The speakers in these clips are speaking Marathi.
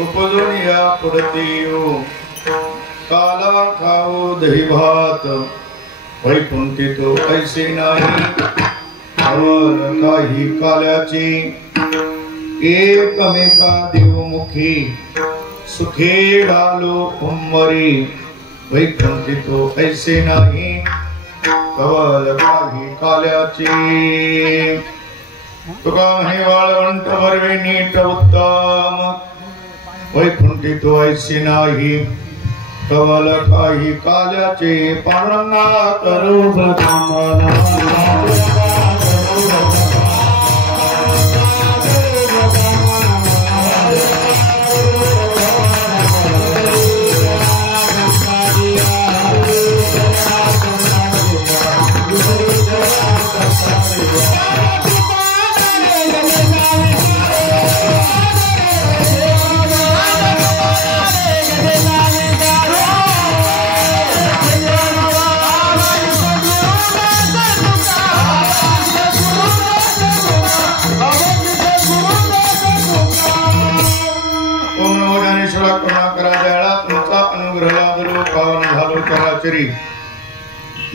उपजून या पुढते येऊ काला खाऊ दही भात वैकुंठी तो ऐसे नाही अवल काही काल्याची एकमेका देवमुखी सुखे डालो उंबरी वैकुंठी तो ऐसे नाही अवल काही काल्याची तुका म्हणे वाळवंट भरवे नीट उत्तम वैकुंठी तो ऐसे नाही कवल काही काल्याचे पांडुरंगा करू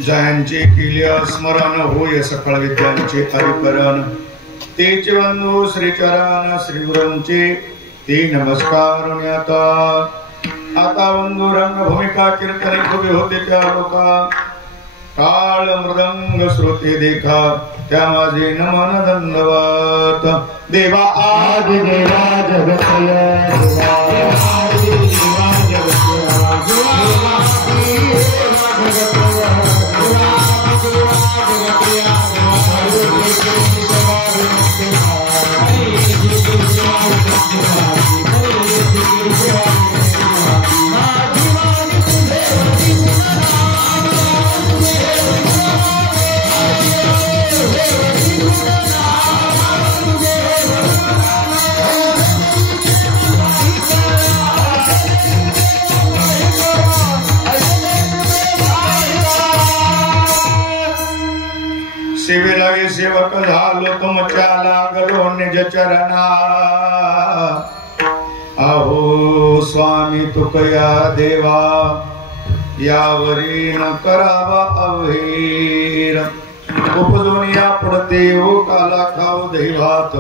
जयांचे केल्या स्मरण होय सकळ विद्यांचे हरिकरण तेचे बंधू श्रीचरण श्रीगुरूंचे ते नमस्कार आता बंधू रंग भूमिका कीर्तने खुबे होते त्या लोका काळ मृदंग श्रोते देखा त्या माझे नमन दंडवत देवा आदि देवा सेवे लागे सेवक झालो तुमच्या लागलो निज चरणा अहो स्वामी तुकया देवा यावरी न करावा अवहीर उपजून या पुढते ओ काला खाऊ दही भात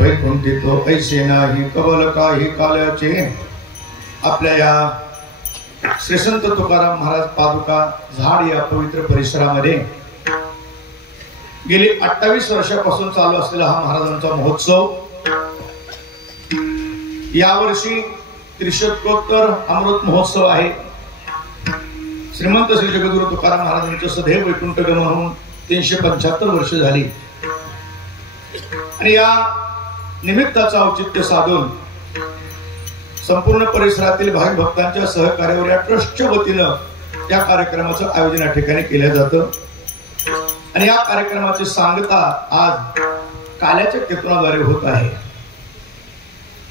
वैकुंठी तो ऐसे नाही कवल काही काल्याचे आपल्या या श्री संत तुकाराम महाराज पादुका झाड या पवित्र परिसरामध्ये गेली 28 वर्षापासून चालू असलेला हा महाराजांचा महोत्सव यावर्षी त्रिशतकोत्तर अमृत महोत्सव आहे। श्रीमंत श्री जगद्गुरु तुकाराम महाराजांचे सदैव वैकुंठ गमन होऊन 375 वर्ष झाली आणि या निमित्ताचा औचित्य साधून संपूर्ण परिसरातील भाविक भक्तांच्या सहकार्यावर या ट्रस्टच्या वतीनं या कार्यक्रमाचं आयोजन या ठिकाणी केलं जातं आणि या कार्यक्रमाची सांगता आज काल्याच्या कीर्तनाद्वारे होत आहे।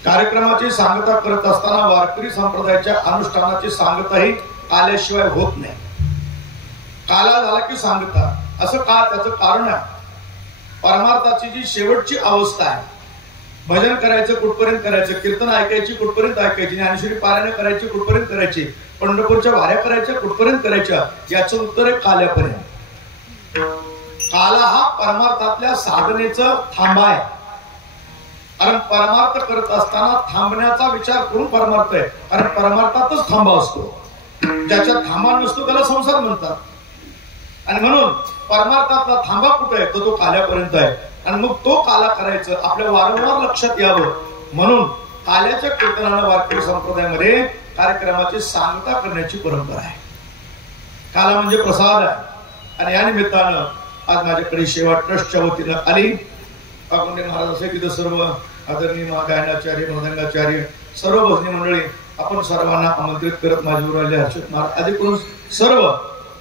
कार्यक्रमाची सांगता करत असताना वारकरी संप्रदायाच्या अनुष्ठानाची सांगताही काल्याशिवाय होत नाही। काला झाला की सांगता असं का त्याचं कारण आहे परमार्थाची जी शेवटची अवस्था आहे भजन करायचं कुठपर्यंत करायचं कीर्तन ऐकायची कुठपर्यंत ऐकायची ज्ञानेश्वरी पारायण करायची कुठपर्यंत करायची पंढरपूरच्या वाऱ्या करायच्या कुठपर्यंत करायच्या याचं उत्तर आहे काल्यापर्यंत। काला हा परमार्थातल्या साधनेचं थांबा आहे कारण परमार्थ करत असताना थांबण्याचा विचार करून परमार्थ आहे कारण परमार्थातच थांबा असतो ज्याच्यात थांबा नसतो त्याला संसार म्हणतात आणि म्हणून परमार्थातला थांबा कुठे आहे तो काल्यापर्यंत आहे आणि मग तो काला करायचं आपल्या वारंवार लक्षात यावं म्हणून काल्याच्या कीर्तनानं वारकरी संप्रदायामध्ये कार्यक्रमाची सांगता करण्याची परंपरा आहे। काला म्हणजे प्रसाद आहे आणि या निमित्तानं आज माझ्याकडे सेवा ट्रस्टच्या वतीनं आली काकुंडे महाराज असे तिथं सर्व आदरणीय गायनाचार्य मृदंगाचार्य सर्व भजनी मंडळी आपण सर्वांना आमंत्रित करत माझ्यावर आले हर्षद महाराज आदी करून सर्व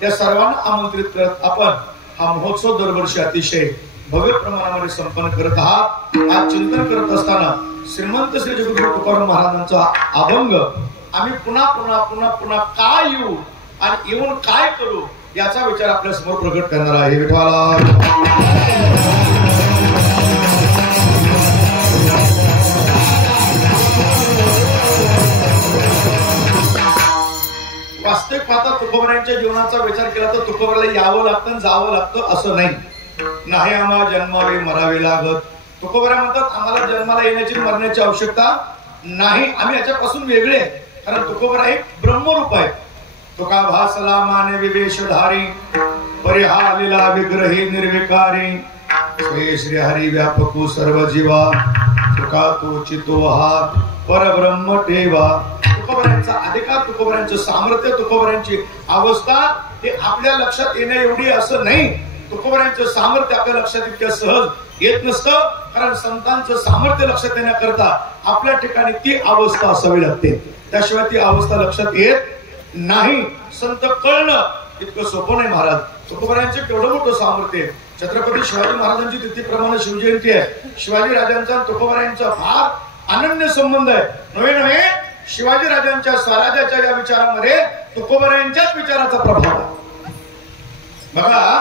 या सर्वांना आमंत्रित करत आपण हा महोत्सव दरवर्षी अतिशय भव्य प्रमाणामध्ये संपन्न करत आहात। आज चिंतन करत असताना श्रीमंत श्री जगद्गुरु तुकाराम महाराजांचा अभंग आम्ही पुन्हा पुन्हा पुन्हा पुन्हा काय येऊ आणि येऊन काय करू याचा विचार आपल्या समोर प्रकट करणार आहे। विठ्ठला वास्तविक पाहता तुकोबऱ्यांच्या जीवनाचा विचार केला तर तुकोबऱ्याला यावं लागतं जावं लागतं असं नाही आम्हाला जन्मावे मरावे लागत. तुकोबऱ्या म्हणतात आम्हाला जन्माला येण्याची मरण्याची आवश्यकता नाही, आम्ही याच्यापासून वेगळे. कारण तुकोबरा एक ब्रह्मरूप आहे. तुका भासला माने विवेशधारी परिहालीला विग्रही निर्विकारी श्री श्री हरी व्यापकू सर्व जीवा तुका तो चितो हा परब्रह्म ठेवा. तुकोबऱ्यांचा अधिकार, तुकोबऱ्यांचं सामर्थ्य, तुकोबऱ्यांची अवस्था हे आपल्या लक्षात येण्या एवढी असं नाही. तुकोबऱ्यांचं सामर्थ्य आपल्या लक्षात इतक्या सहज येत नसतं. कारण संतांचं सामर्थ्य लक्षात येण्याकरता आपल्या ठिकाणी ती अवस्था असावी लागते, त्याशिवाय ती अवस्था लक्षात येत नाही. संत कळणं इतकं सोपं नाही. महाराज तुकोबऱ्यांचे केवढं मोठं सामर्थ्य. छत्रपती शिवाजी महाराजांची तिथीप्रमाणे शिवजयंती आहे. शिवाजी राजांचा तुकोबऱ्यांचा फार अनन्य संबंध आहे. नव्हे शिवाजी राजांच्या स्वराज्याच्या या विचारामध्ये तुकोबऱ्यांच्याच विचाराचा प्रभाव आहे. बघा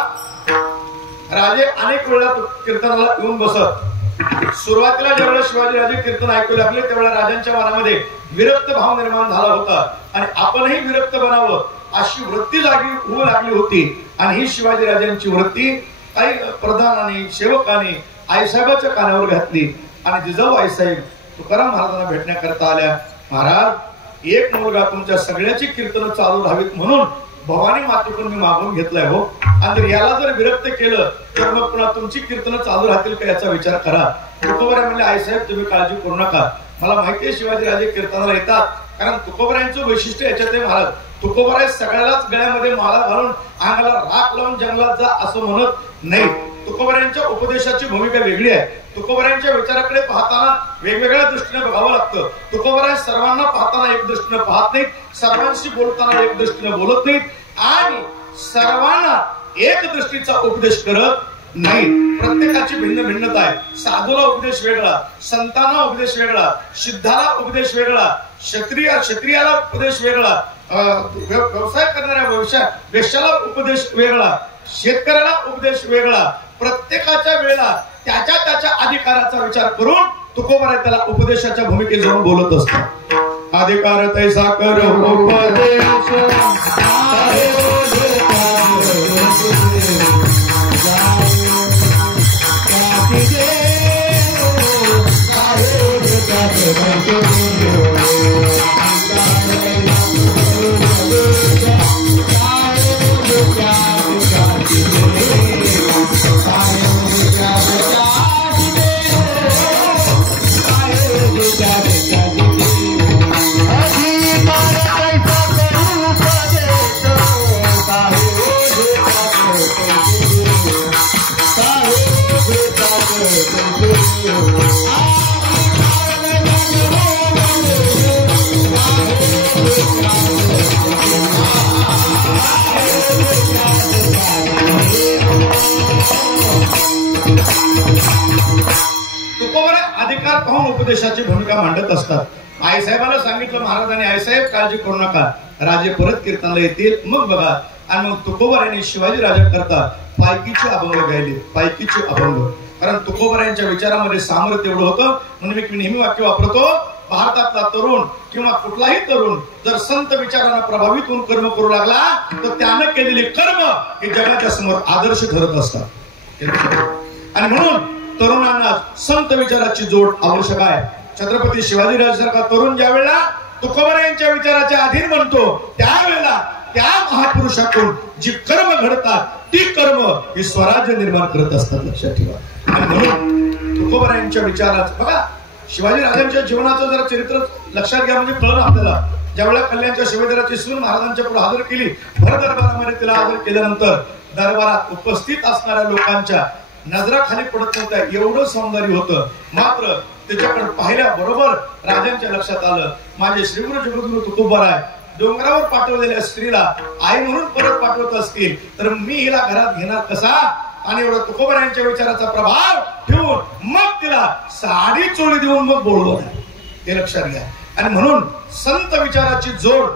राजे अनेक वेळा कीर्तनाला येऊन बसत. सुरुवातीला ज्यावेळेला शिवाजी राजे कीर्तन ऐकू लागले त्यावेळेला राजांच्या मनामध्ये विरक्त भाव निर्माण झाला होता आणि आपणही विरक्त बनावं अशी वृत्ती जागी होऊ लागली होती. आणि ही शिवाजी राजांची वृत्ती काही प्रधानांनी सेवकांनी आईसाहेबाच्या कानावर घातली आणि जिजाऊ आईसाहेब तुकाराम महाराजांना भेटण्याकरता आल्या. महाराज एक मुलगा तुमच्या सगळ्याची कीर्तन चालू राहावीत म्हणून भवानी मातेकडून मी मागून घेतलाय हो, आणि याला जर विरक्त केलं तर मग पुन्हा तुमची कीर्तन चालू राहतील का याचा विचार करा. तुकोबरा म्हणले आईसाहेब तुम्ही काळजी करू नका, मला माहितीये शिवाजी राजे कीर्तनाला येतात. कारण तुकोबऱ्यांचं वैशिष्ट्य याच्यात आहे महाराज. तुकोबरा सगळ्यालाच गळ्यामध्ये माळा घालून अंगाला राख लावून जंगलात जा असं म्हणत नाही. तुकोबऱ्यांच्या उपदेशाची भूमिका वेगळी आहे. तुकोबऱ्यांच्या विचाराकडे पाहताना वेगवेगळ्या दृष्टीने बघावं लागतं. तुकोबरा सर्वांना पाहताना एक दृष्टीने पाहत नाहीत, सर्वांशी बोलताना एक दृष्टीने बोलत नाहीत आणि सर्वांना एक दृष्टीचा उपदेश करत नाही. प्रत्येकाची भिन्न भिन्नता आहे. साधूला उपदेश वेगळा, संतांना उपदेश वेगळा, सिद्धाला उपदेश वेगळा, क्षत्रियाला उपदेश वेगळा, व्यवसाय करणाऱ्या वेश्याला उपदेश वेगळा, शेतकऱ्याला उपदेश वेगळा. प्रत्येकाच्या वेळेला त्याच्या त्याच्या अधिकाराचा विचार करून तुकोबरा त्याला उपदेशाच्या भूमिकेत जाऊन बोलत असतात. अधिकार तैसा कर उपदेश अधिकार पाहून उपदेशाची भूमिका मांडत असतात. आईसाहेबाला सांगितलं महाराजांनी आईसाहेब काळजी करू नका, राजे परत कीर्तनाला येतील मग बघा. आणि मग तुकोबऱ्यांनी शिवाजी राजा करता पायकीचे अभंग गायले. पायकीचे अभंग, कारण तुकोबऱ्यांच्या विचारामध्ये सामर्थ्य एवढं होतं. म्हणून मी नेहमी वाक्य वापरतो, भारतातला तरुण किंवा कुठलाही तरुण जर संत विचारांना प्रभावित होऊन कर्म करू लागला तर त्यानं केलेले कर्म हे जगाच्या समोर आदर्श ठरत असतात. आणि म्हणून तरुणांना संत विचाराची जोड आवश्यक आहे. छत्रपती शिवाजीराजांसारखा तरुण ज्या वेळेला तुकोबरा यांच्या विचाराच्या अधीन बनतो त्यावेळेला त्या महापुरुषाकडून जी कर्म घडतात ती कर्म हे स्वराज्य निर्माण करत असतात, लक्षात ठेवा. आणि म्हणून तुकोबरा यांच्या विचाराचं बघा, शिवाजी राजांच्या जीवनाचं जर चरित्र लक्षात घ्या म्हणजे कळलं आपल्याला. ज्यावेळेला कल्याणच्या शिवदराची सून महाराजांच्या पुढे हजर केली, भर दरबारामध्ये तिला हजर केल्यानंतर दरबारात उपस्थित असणाऱ्या लोकांच्या नजरा खाली पडत नव्हत्या, एवढं सौंदर्य होतं. मात्र त्याच्याकडे पाहिल्या बरोबर राजांच्या लक्षात आलं माझे श्रीगुरु जगद्गुरु तुकोबरा आहे. डोंगरावर पाठवलेल्या स्त्रीला आई म्हणून परत पाठवत असतील तर मी हिला घरात घेणार कसा. आणि एवढा तुकोबऱ्यांच्या विचाराचा प्रभाव ठेवून मग तिला साडी चोळी देऊन मग बोलवलं, हे लक्षात घ्या. आणि म्हणून संत विचाराची जोड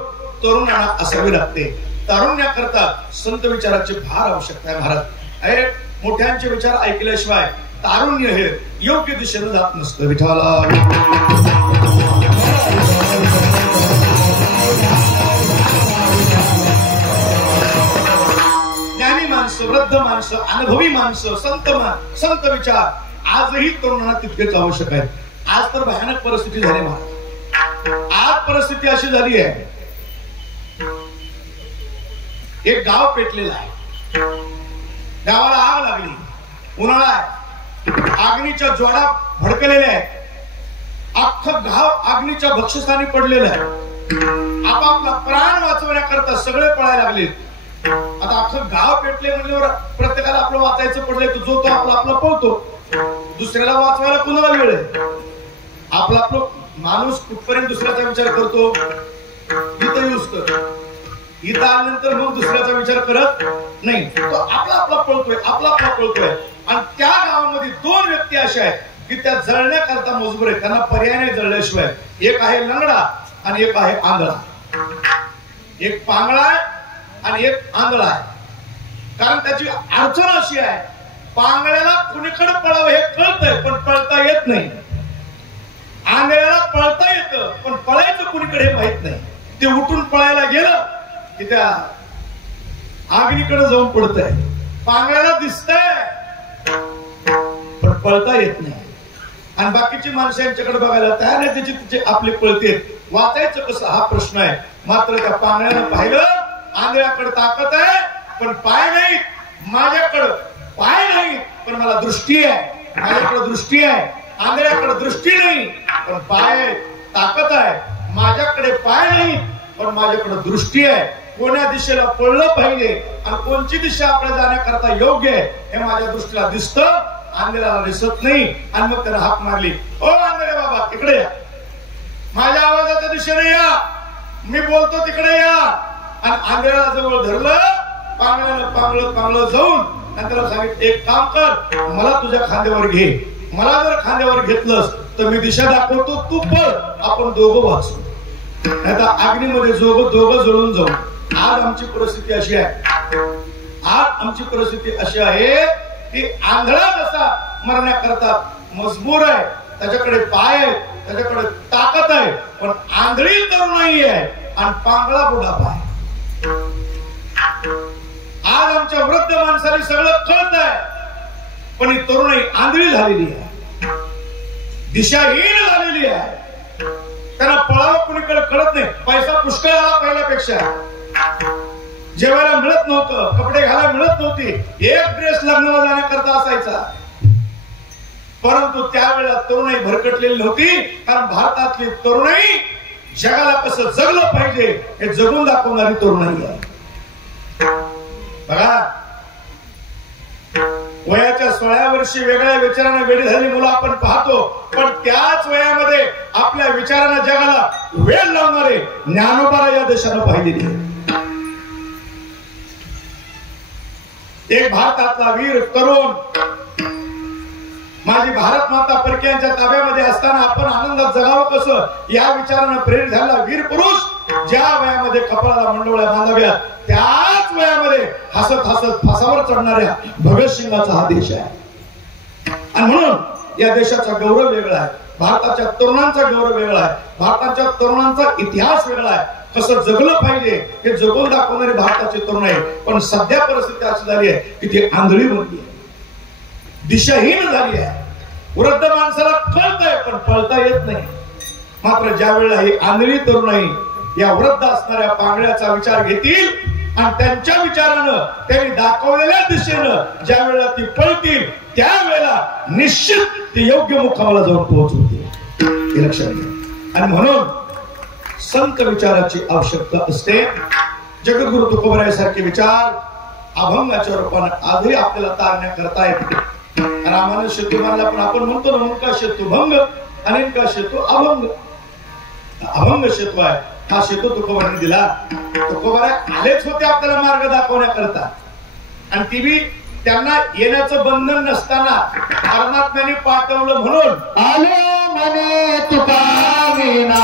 तरुणांना असावी लागते. तारुण्याकरता संत विचाराची फार आवश्यकता आहे. महाराज मोठ्यांचे विचार ऐकल्याशिवाय तारुण्य हे योग्य दिशेने जात नसतं. विठ्ठला माणसं, अनुभवी माणसं, संत विचार आजही तरुणांना तितकेच आवश्यक आहे. आज तर भयानक परिस्थिती झाली महाराज. आज परिस्थिती अशी झाली आहे, एक गाव पेटलेलं आहे, गावाला आग लागली, उन्हाळा आहे, अग्नीच्या ज्वाळा भडकलेल्या आहेत, अख्खं गाव अग्नीच्या भक्षस्थानी पडलेलं आहे. आपापला प्राण वाचवण्याकरता सगळे पळायला लागले. आता अख्खं गाव पेटले म्हणल्यावर प्रत्येकाला आपलं वाचायचं पडलंय, तो जो तो आपला पळतो. दुसऱ्याला वाचवायला कुणाला वेळ आहे? आपला माणूस कुठपर्यंत दुसऱ्याचा विचार करतो? इथं यूज करतो, इथं आल्यानंतर मग दुसऱ्याचा विचार करत नाही. तो आपला पळतोय. आणि त्या गावामध्ये दोन व्यक्ती अशा आहेत की त्या जळण्याकरता मजबूर आहेत. त्यांना पर्याय नाही जळल्याशिवाय. एक आहे लंगडा आणि एक आहे आंधळा. एक पांगळा आहे आणि एक आंधळा आहे. कारण त्याची अडचण अशी आहे, पांगळ्याला कुणीकडे पळावं हे कळतंय पण पळता येत नाही. आंधळ्याला पळता येतं पण पळायचं कुणीकडे हे माहित नाही. ते उठून पळायला गेलं की त्या आगीकडे जाऊन पडतंय. पांगळ्याला दिसतंय पण पळता येत नाही. आणि बाकीची माणसं यांच्याकडे बघायला तयार नाही, तिचे आपले पळते. वाचायचं कसं हा प्रश्न आहे. मात्र त्या पांगळ्यानं पाहिलं, आंधळ्याकडे ताकद आहे पण पाय नाही. माझ्याकडे पाय नाही पण मला दृष्टी आहे. माझ्याकडे दृष्टी आहे, आंधळ्याकडे दृष्टी नाही पण पाय, ताकद आहे. माझ्याकडे पाय नाही पण माझ्याकडे दृष्टी आहे. कोण्या दिशेला पळलं पाहिजे आणि कोणची दिशा आपल्याला जाण्याकरता योग्य आहे हे माझ्या दृष्टीला दिसतं, आंधळ्याला दिसत नाही. आणि मग त्याला हाक मारली, ओ आंधळे बाबा इकडे या, माझ्या आवाजाच्या दिशेने या, मी बोलतो तिकडे या. आणि आंधळ्याला जवळ धरलं, पांगळ्यानं पांगळत जाऊन त्याला सांगितलं, एक काम कर, मला तुझ्या खांद्यावर घे. मला जर खांद्यावर घेतलंस तर मी दिशा दाखवतो, तू पळ, आपण दोघं वाचू. नाहीतर अग्नीमध्ये दोघं जळून जाऊ. आज आमची परिस्थिती अशी आहे, की आंधळा कसा मरण्याकरता मजबूर आहे, त्याच्याकडे पाय आहे, त्याच्याकडे ताकद आहे, पण आंधळी तरुणाई आहे आणि पांगळा बुडापा आहे. आज आमच्या वृद्ध माणसाने सगळं कळत आहे पण ही तरुणाई आंधळी झालेली आहे, दिशाहीन झालेली आहे. त्यांना पळावं कुणीकडे कळत नाही. पैसा पुष्कळ आला पहिल्यापेक्षा, जेवायला मिळत नव्हतं, कपडे घालायला मिळत नव्हती, एक ड्रेस लग्नाला जाण्याकरता असायचा. परंतु त्यावेळेला तरुणाई भरकटलेली नव्हती, कारण भारतातली तरुणाई जगाला कसं जगलं पाहिजे हे जगून दाखवणारी तरुणाई आहे. बघा, वयाच्या 16 वर्षी वेगळ्या विचाराने वेडी झालेली मुलं आपण पाहतो, पण त्याच वयामध्ये आपल्या विचारांना जगाला वेळ लावणारे ज्ञानोबा या देशानं पाहिलेली आहे. एक भारतातला वीर तरुण, माझी भारत माता परकीयांच्या ताब्यामध्ये असताना आपण आनंदात जगावं कसं या विचारानं प्रेरित झालेला वीर पुरुष, ज्या वयामध्ये कपाळाला मंडोळ्या बांधाव्या त्याच वयामध्ये हसत फासावर चढणाऱ्या भगतसिंगाचा हा देश आहे. आणि म्हणून या देशाचा गौरव वेगळा आहे, भारताच्या तरुणांचा गौरव वेगळा आहे, भारताच्या तरुणांचा इतिहास वेगळा आहे. कसं जगलं पाहिजे हे जगून दाखवणारी भारताचे तरुण आहे. पण सध्या परिस्थिती अशी झाली आहे की ती आंधळी बनली आहे, दिशाहीन झाली आहे. वृद्ध माणसाला कळतंय पण पळता येत नाही. मात्र ज्या वेळेला ही आंधळी तरुणाई या वृद्ध असणाऱ्या पांगळ्याचा विचार घेतील आणि त्यांच्या विचारानं त्यांनी दाखवलेल्या दिशेनं ज्या वेळेला ती पळतील त्यावेळेला निश्चित ती योग्य मुकामाला जाऊन पोहोचतील, हे लक्षात घ्या. आणि म्हणून संत विचाराची आवश्यकता असते. जगद्गुरु तुकोबरायासारखे विचार अभंगाच्या रूपाने आजही आपल्याला तारण्याकरता येते. रामानं शेतू मानला, पण आपण म्हणतो ना, मुका शेतू भंग आणि का शेतू अभंग. अभंग शेतू आहे, हा शेतू तुकोबाने दिला. तुकोबारा आलेच होते आपल्याला मार्ग दाखवण्याकरता, आणि ती बी त्यांना येण्याचं बंधन नसताना परमात्म्याने पाठवलं म्हणून आलो म्हणे तुका विना.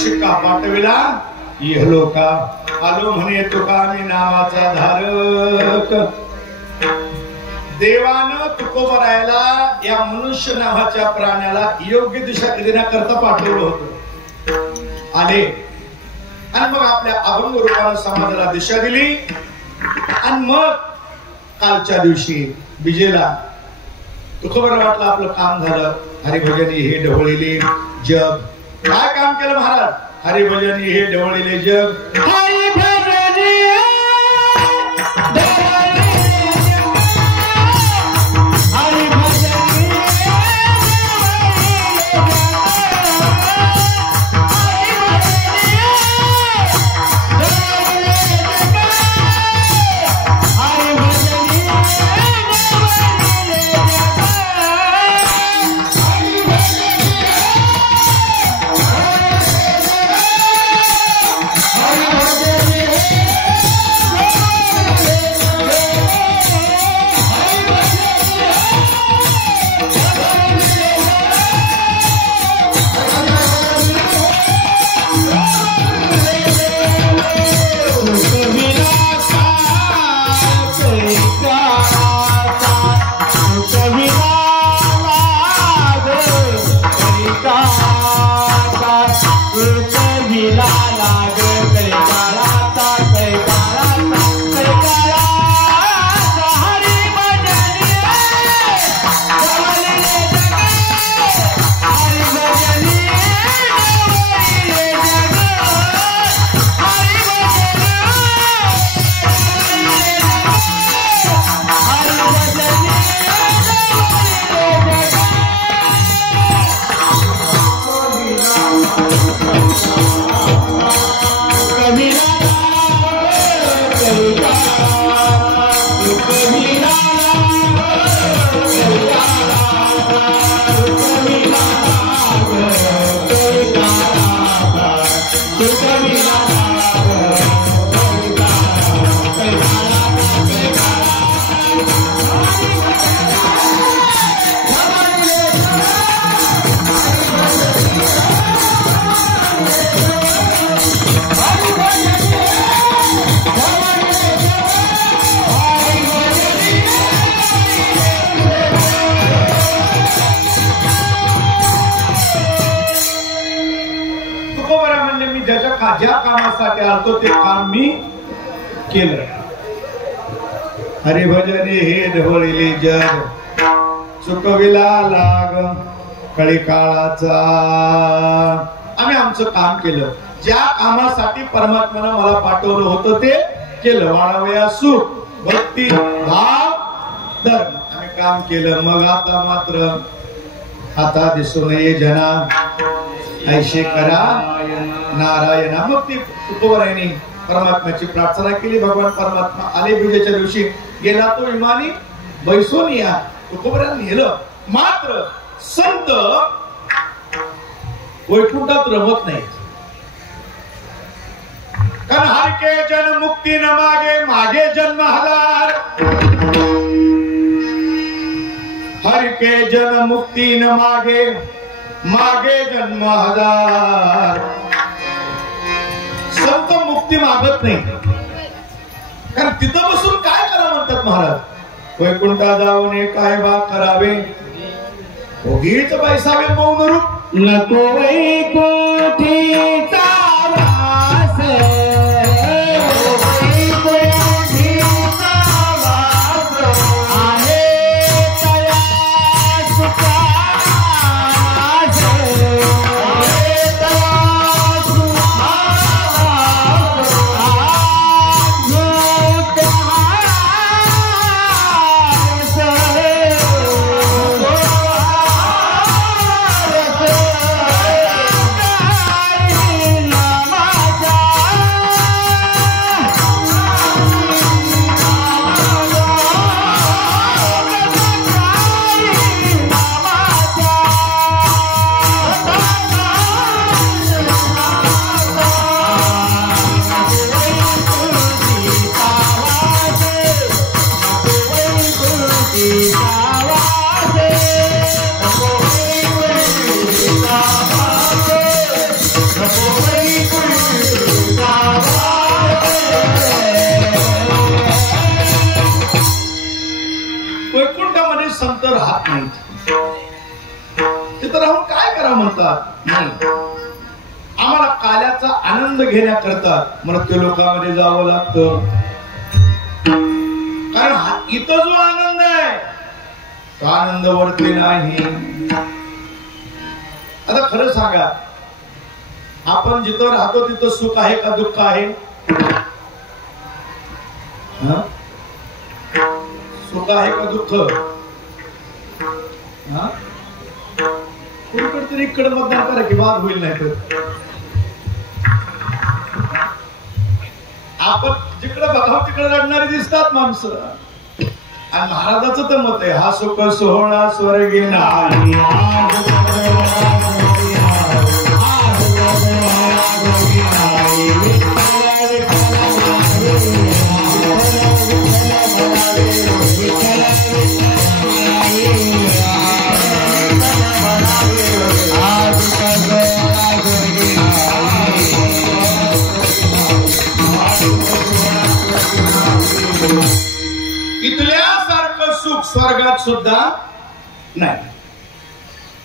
शिक्का पाठविला येलो का आलो म्हणे तुका मी नावाचा धारक. देवानं तुकोबरायला या मनुष्य नावाच्या प्राण्याला योग्य दिशा देण्याकरता पाठवलं होतं. आले आणि मग आपल्या अभंग रूपानं समाजाला दिशा दिली. आणि मग कालच्या दिवशी विजेला तुकोबर वाटलं आपलं काम झालं. हरिभजनी हे ढवळलेले जग. काय काम केलं महाराज? हरिभजनी हे ढवळलेले जग. ज्या कामासाठी आलतो ते काम मी केलं. हरिभजनी हे ढवळलेले जग. चुकविला लाग कळी काळाचा. आम्ही आमचं काम केलं. ज्या कामासाठी परमात्म्यानं मला पाठवलं होतं ते केलं. वाढवया सुख भक्ती भाव धर्म आम्ही काम केलं. मग आता मात्र आता दिसू नये जना ऐशे करा नारायणा. मग ती तुकोबरायांनी परमात्म्याची प्रार्थना केली. भगवान परमात्मा आले. विजेच्या दिवशी गेला तो विमानी बैसून या. तुकोबरायांनी नेलं. मात्र संत वैकुंठात रमत नाही. कारण हर के जन मुक्ती न मागे मागे जन्म हजार. हर के जन मुक्ती न मागे मागे जन्म हजार. संत मुक्ती मागत नाही. कारण तिथं बसून काय करा म्हणतात महाराज. वैकुंठा जाऊन काय बा करावे. उगीच बैसावे मौन रूप नको वैकुंठीचा वास. तिथं राहून काय करा म्हणतात. नाही, आम्हाला काल्याचा आनंद घेण्याकरता मृत्यू लोकांमध्ये जावं लागतं. कारण इथं जो आनंद आहे तो आनंद वरती नाही. आता खरं सांगा, आपण जिथं राहतो तिथं सुख आहे का दुःख आहे? सुख आहे का दुःख? कुठकडे तरी इकडे मतदान करा की वाद होईल. नाही तर आपण जिकडे बघावं तिकडे रडणारी दिसतात माणसं. आणि महाराजाचं तर मत आहे, हा सुख सोहळा स्वर्गी नाही. इथल्यासारखं सुख स्वर्गात सुद्धा नाही.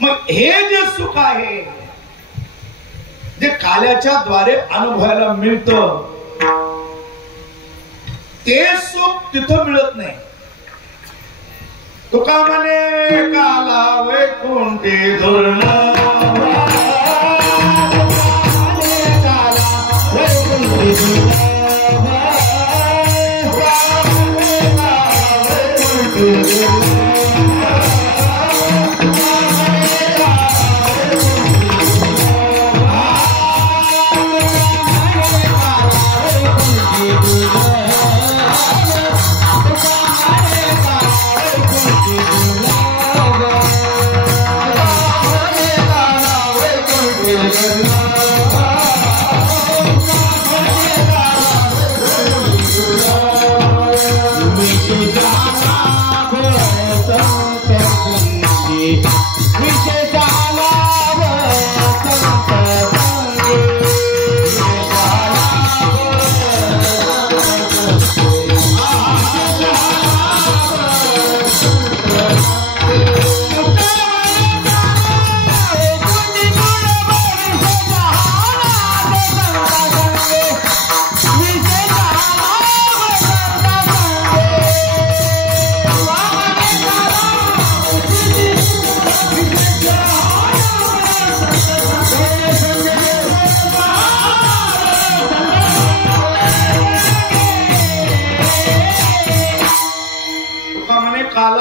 मग हे जे सुख आहे, जे काल्याच्या द्वारे अनुभवायला मिळतं, ते सुख तिथं मिळत नाही. तुका म्हणे काला वैकुंठी दुर्लभ,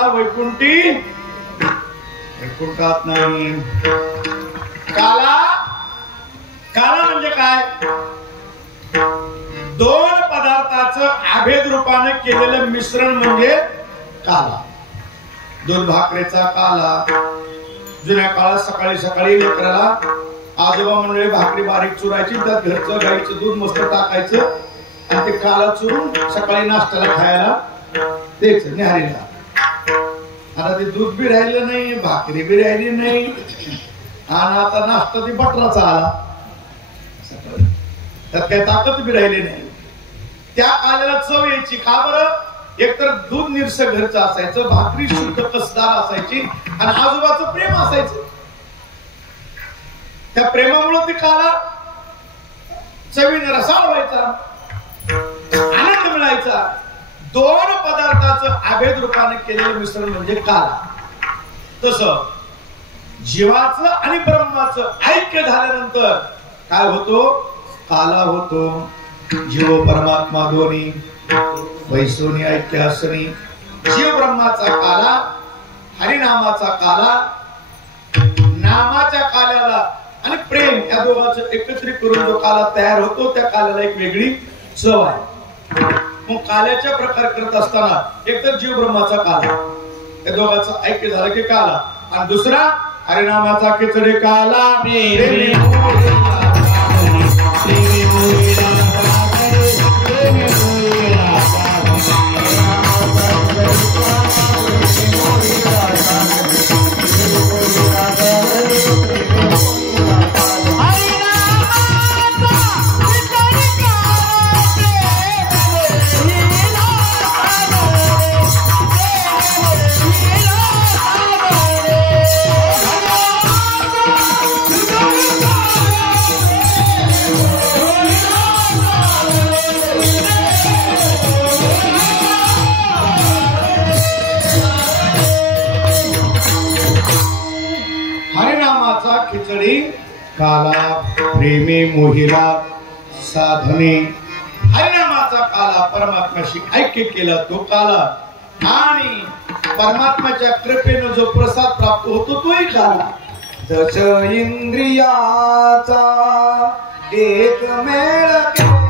वैकुंठी वैकुंठात नाही. काला, काला म्हणजे काय? दोन पदार्थाचं अभेद रूपाने केलेलं मिश्रण म्हणजे काला. दोन भाकरीचा काला. जुन्या काळात सकाळी सकाळी लेकराला आजोबा मंडळी भाकरी बारीक चुरायची, त्यात घरचं गाईचं दूध मस्त टाकायचं आणि ते काला चुरून सकाळी नाश्त्याला खायला द्यायचं न्याहारीला. आता ते दूध बी राहिलं नाही, भाकरी बी राहिली नाही, आणि आता नाश्ता ती बटराचा आला. त्यात काही ताकद बी राहिली नाही. त्या काल्याला चव यायची का बरं? एकतर दूध निरस घरचं असायचं, भाकरी शुद्ध कसदार असायची, आणि आजोबाचं प्रेम असायचं. त्या प्रेमामुळे ती काला चवीने रसाळ व्हायचा, आनंद मिळायचा. दोन पदार्थाचं अभेद रूपाने केलेलं मिश्रण म्हणजे काला. तसं जीवाचं आणि ब्रह्माचं ऐक्य झाल्यानंतर काय होतो? काला होतो. जीव परमात्मा दोन्ही वैसोनी ऐक्य असणी. जीव ब्रह्माचा काला, हरिनामाचा काला. नामाच्या काल्याला आणि प्रेम या दोघांचं एकत्रित करून जो काला तयार होतो, त्या काल्याला एक वेगळी चव आहे. मग काल्याच्या प्रकार करत असताना एकतर जीव ब्रह्माचा काला, या दोघांचं ऐक्य झालं की काला, आणि दुसरा हरिनामाचा खिचडी काला. खिचडी काला प्रेमी मोहिला साधने हरिनामाचा काला परमात्म्याशी ऐक्य केला तो काला आणि परमात्म्याच्या कृपेने जो प्रसाद प्राप्त होतो तोही काला दश इंद्रियाचा एक मेळ केला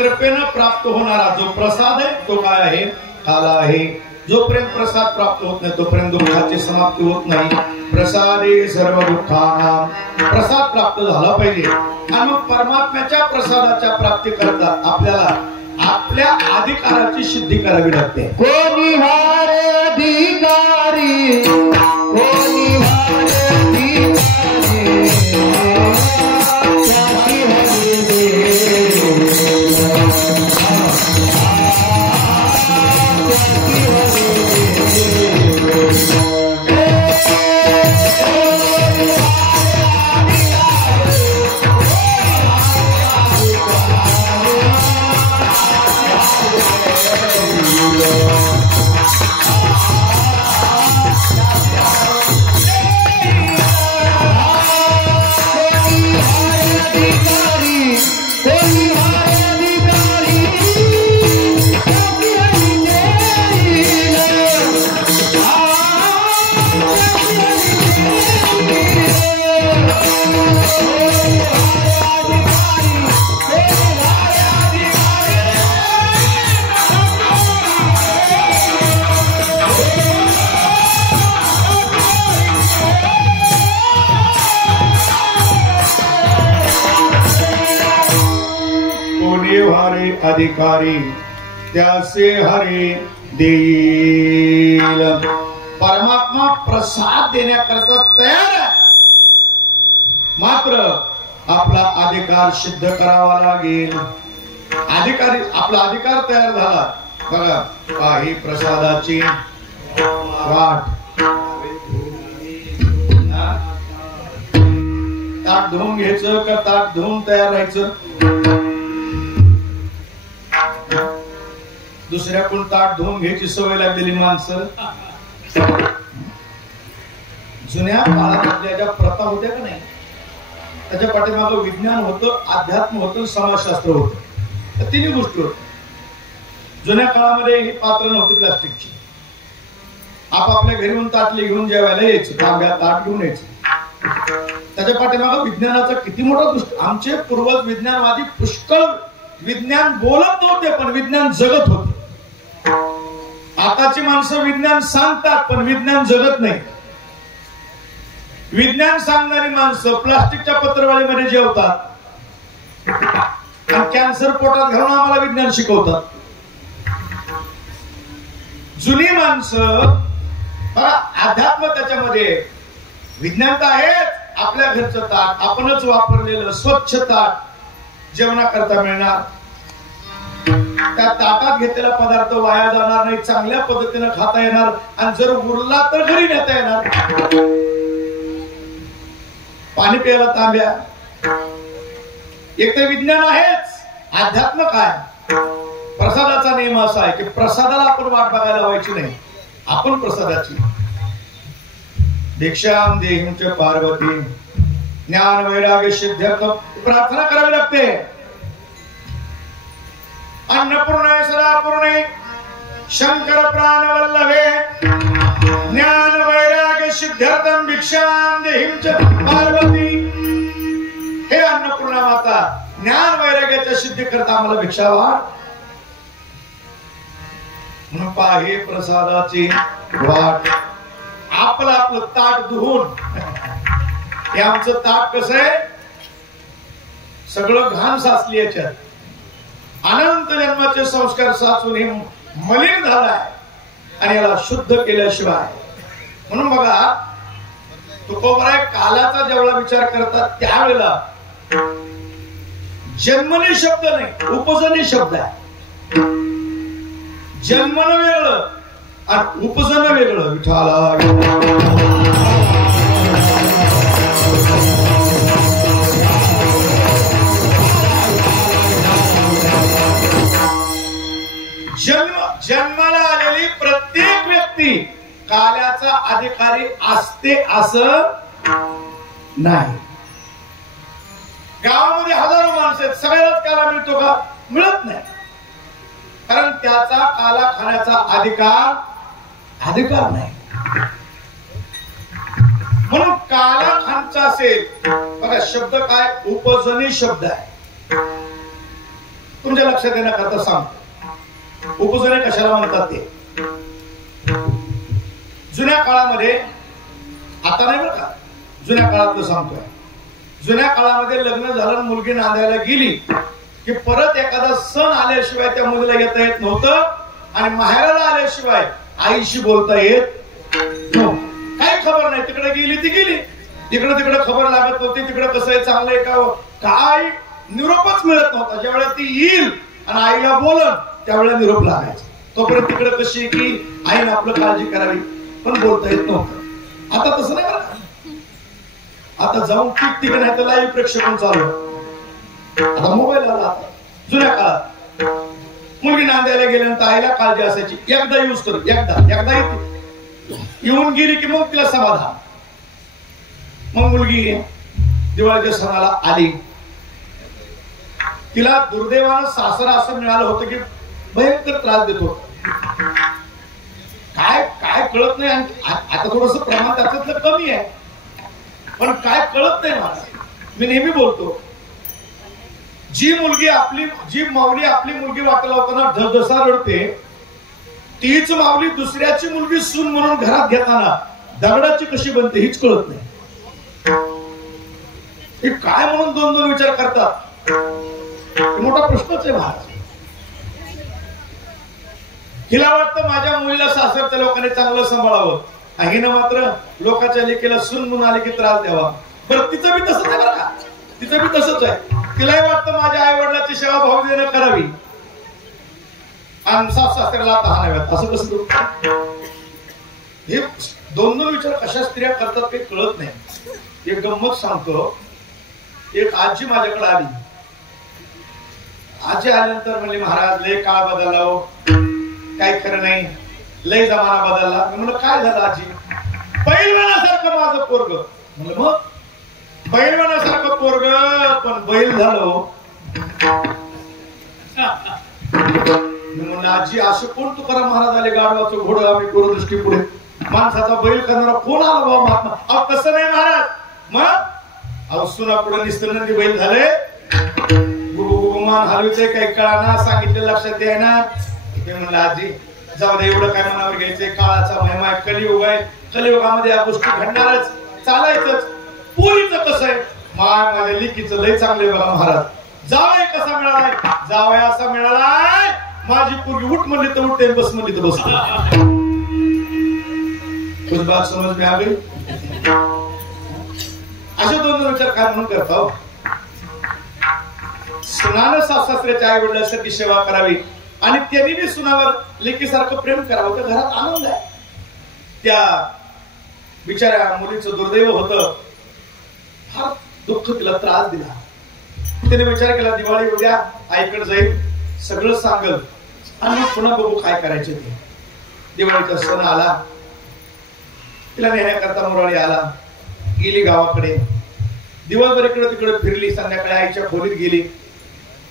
कृपेने प्राप्त होणारा जो प्रसाद आहे तो काय आहे काला आहे जोपर्यंत प्रसाद प्राप्त होत नाही तोपर्यंत दुःखाची समाप्ती होत नाही प्रसादे सर्व दुःखाना प्रसाद प्राप्त झाला पाहिजे आणि मग परमात्म्याच्या प्रसादाच्या प्राप्ती करता आपल्याला आपल्या अधिकाराची सिद्धी करावी लागते कोणी हारे अधिकारी कोणी हारे अधिकारी त्यासे हरे देईल परमात्मा प्रसाद देण्याकरता तयार आहे मात्र आपला अधिकार सिद्ध करावा लागेल अधिकारी आपला अधिकार तयार झाला बघा काही प्रसादाची वाट ताट धुवून घ्यायचं का ताट धुवून तयार राहायचं दुसऱ्या कोण ताट धुवून घ्यायची सवय लागलेली माणसं जुन्या काळातल्या ज्या प्रथा होत्या का नाही त्याच्या पाठीमागे विज्ञान होतं अध्यात्म होतं समाजशास्त्र होतं तर तिन्ही गोष्टी होत्या जुन्या काळामध्ये ही पात्र नव्हती प्लास्टिकची आपापल्या घरी ताटली घेऊन जेवायला यायचं तांब्या ताट घेऊन यायचं त्याच्या पाठीमागे विज्ञानाचा किती मोठा दृष्टी आमचे पूर्वज विज्ञानवादी पुष्कळ विज्ञान बोलत नव्हते पण विज्ञान जगत होते आताची माणसं विज्ञान सांगतात पण विज्ञान जगत नाही विज्ञान सांगणारी माणसं प्लास्टिकच्या पत्रवाळीमध्ये जेवतात आणि कॅन्सर पोटात घालून आम्हाला विज्ञान शिकवतात जुनी माणसं अध्यात्म त्याच्यामध्ये विज्ञान तर आहेच आपल्या घरचं ताट आपणच वापरलेलं स्वच्छ ताट जेवणाकरता मिळणार त्या ताटात घेतलेला पदार्थ वाया जाणार नाही चांगल्या पद्धतीने खाता येणार आणि जर उरला तर घरी नेता येणार पाणी प्यायला तांब्या एक तर विज्ञान आहेच अध्यात्म काय प्रसादाचा नियम असा आहे की प्रसादाला आपण वाट बघायला व्हायची नाही आपण प्रसादाची भिक्षाम देहिंच पार्वती ज्ञान वैराग्य सिद्ध्यर्थ प्रार्थना करावी लागते अन्नपूर्णे सदापूर्णे शंकर प्राण वल्लभे ज्ञान वैराग्य सिद्ध त्यार्थं भिक्षां देहिं च पार्वती, हे अन्नपूर्णा माता, ज्ञान वैराग्याच्या सिद्धी करता आम्हाला भिक्षा वाढ. म्हणून पाहे प्रसादाची वाट. आपलं आपलं ताट धुवून, हे आमचं ताट कसं आहे, सगळं घाण साचली याच्यात, अनंत जन्माचे संस्कार साचून हे मलिन झालाय आणि याला शुद्ध केल्याशिवाय. म्हणून बघा तुकोबराय कालाचा जेवढा विचार करतात त्यावेळेला जन्मने शब्द नाही, उपजने शब्द आहे. जन्मन वेगळं आणि उपजन वेगळं. विठाला जन्माला आलेली प्रत्येक व्यक्ती काल्याचा अधिकारी असते असं नाही. गावामध्ये हजारो माणसं आहेत, सगळ्यालाच काला मिळतो का? मिळत नाही. कारण त्याचा काला खाण्याचा अधिकार नाही. म्हणून काला खांचा असेल बघा, शब्द काय, उपजनी शब्द आहे. तुमच्या लक्षात येण्याकरता सांगतो, उपजने कशाला म्हणतात ते. जुन्या काळामध्ये, आता नाही बरं का, जुन्या काळातलं सांगतोय. जुन्या काळामध्ये लग्न झालं, मुलगी नांदायला गेली की परत एखादा सण आल्याशिवाय त्या मुलीला येता येत नव्हतं आणि माहेराला आल्याशिवाय आईशी बोलता येत नव्हतं. काही खबर नाही, तिकडे गेली ती गेली, इकडे तिकडे खबर लागत नव्हती, तिकडे कसं आहे, चांगलं आहे का, काय निरोपच मिळत नव्हता. ज्यावेळेला ती येईल आणि आईला बोलन त्यावेळेला निरोप लागायचा. तोपर्यंत तिकडे कशी की आईने आपलं काळजी करावी पण बोलता येत नव्हतं. आता तसं नाही बरं. आता जाऊन ठीक नाही तर लाईव्ह प्रेक्षेपण चालू. आता मोबाईल आला. जुन्या काळात मुलगी नांदायला गेल्यानंतर आईला काळजी असायची, एकदा यूज करू, एकदा येऊन गेली की मग तिला समाधान. मग मुलगी दिवाळीच्या सणाला आली, तिला दुर्दैवानं सासरा असं मिळालं होतं की भयंकर त्रास देत होत. काय काय कळत नाही. आता थोडस प्रमाण त्याच्यातलं कमी आहे, पण काय कळत नाही मला. मी नेहमी बोलतो, जी माऊली आपली मुलगी वाटेल होताना ढसा रडते, तीच माऊली दुसऱ्याची मुलगी सून म्हणून घरात घेताना दगडाची कशी बनते हीच कळत नाही. हे काय म्हणून दोन दोन विचार करतात, मोठा प्रश्नच आहे महाराज. हिला वाटतं माझ्या मुलीला सासरच्या लोकांनी चांगलं सांभाळावं, हिनं मात्र लोकांच्या लेकीला सून म्हणून आली की त्रास द्यावा. बरं, तिचं बी तसंच आहे बरं का, तिचं बी तसंच आहे. तिलाही वाटतं माझ्या आई वडिलांची सेवा भावनेनं करावी आणि सास सासऱ्याला आता हाणाव्यात. असं कसं? हे दोन दोन विचार कशा स्त्रिया करतात ते कळत नाही. एक गंमत सांगतो. एक आजी माझ्याकडे आली. आजी आल्यानंतर म्हणली, महाराज लय काळ बदलला हो, काही खरं नाही, लय जमाना बदलला. मी म्हणलं काय झालं आजी? बैलवानासारखं माझं पोरग. म्हणलं मग? बैलवानासारखं पोरग पण बैल झालो. मी म्हणलं आजी असं कोण तुकाराम महाराज आले, गाढवाचं घोडं आम्ही दूरदृष्टी पुढे, माणसाचा बैल करणारा कोण आला बाबा महात्मा? अहो तसं नाही महाराज. मग अहो सुना पुढे निस्तनंदी बैल झाले, गुमान हलवीचे काही कळाना, सांगितले लक्षात यायना. मी म्हणलं आजी जाऊ दे, एवढं काय मनावर घ्यायचंय, काळाचा महिमा आहे, कलियुग आहे, कलियुगामध्ये या गोष्टी घडणारच, चालायचंच. पोरीचं कसं आहे, माझ्या लेकीचं लय चांगलंय बघा महाराज. जावया कसा मिळालाय? जावया असा मिळालाय, माझी पोरगी उठ म्हणली तर उठते, बस म्हणली तर बसते. कुछ बात समज में आ गई? असे दोन विचार काय म्हणून करता. सुनानं सासऱ्याच्या आई वडिलांसाठी सेवा करावी आणि त्यांनी बी सुनावर लेकीसारखं प्रेम करावं, तर घरात आनंद आहे. त्या बिचाऱ्या मुलीचं दुर्दैव होतं, फार दुःख, तिला त्रास दिला. त्याने विचार केला दिवाळी उद्या आईकडे जाईल, सगळं सांगल आणि पुन्हा बघू काय करायचे ते. दिवाळीचा सण आला, तिला नेण्याकरता मुरळी आला, गेली गावाकडे. दिवसभर इकडे तिकडे फिरली, संध्याकाळी आईच्या खोलीत गेली.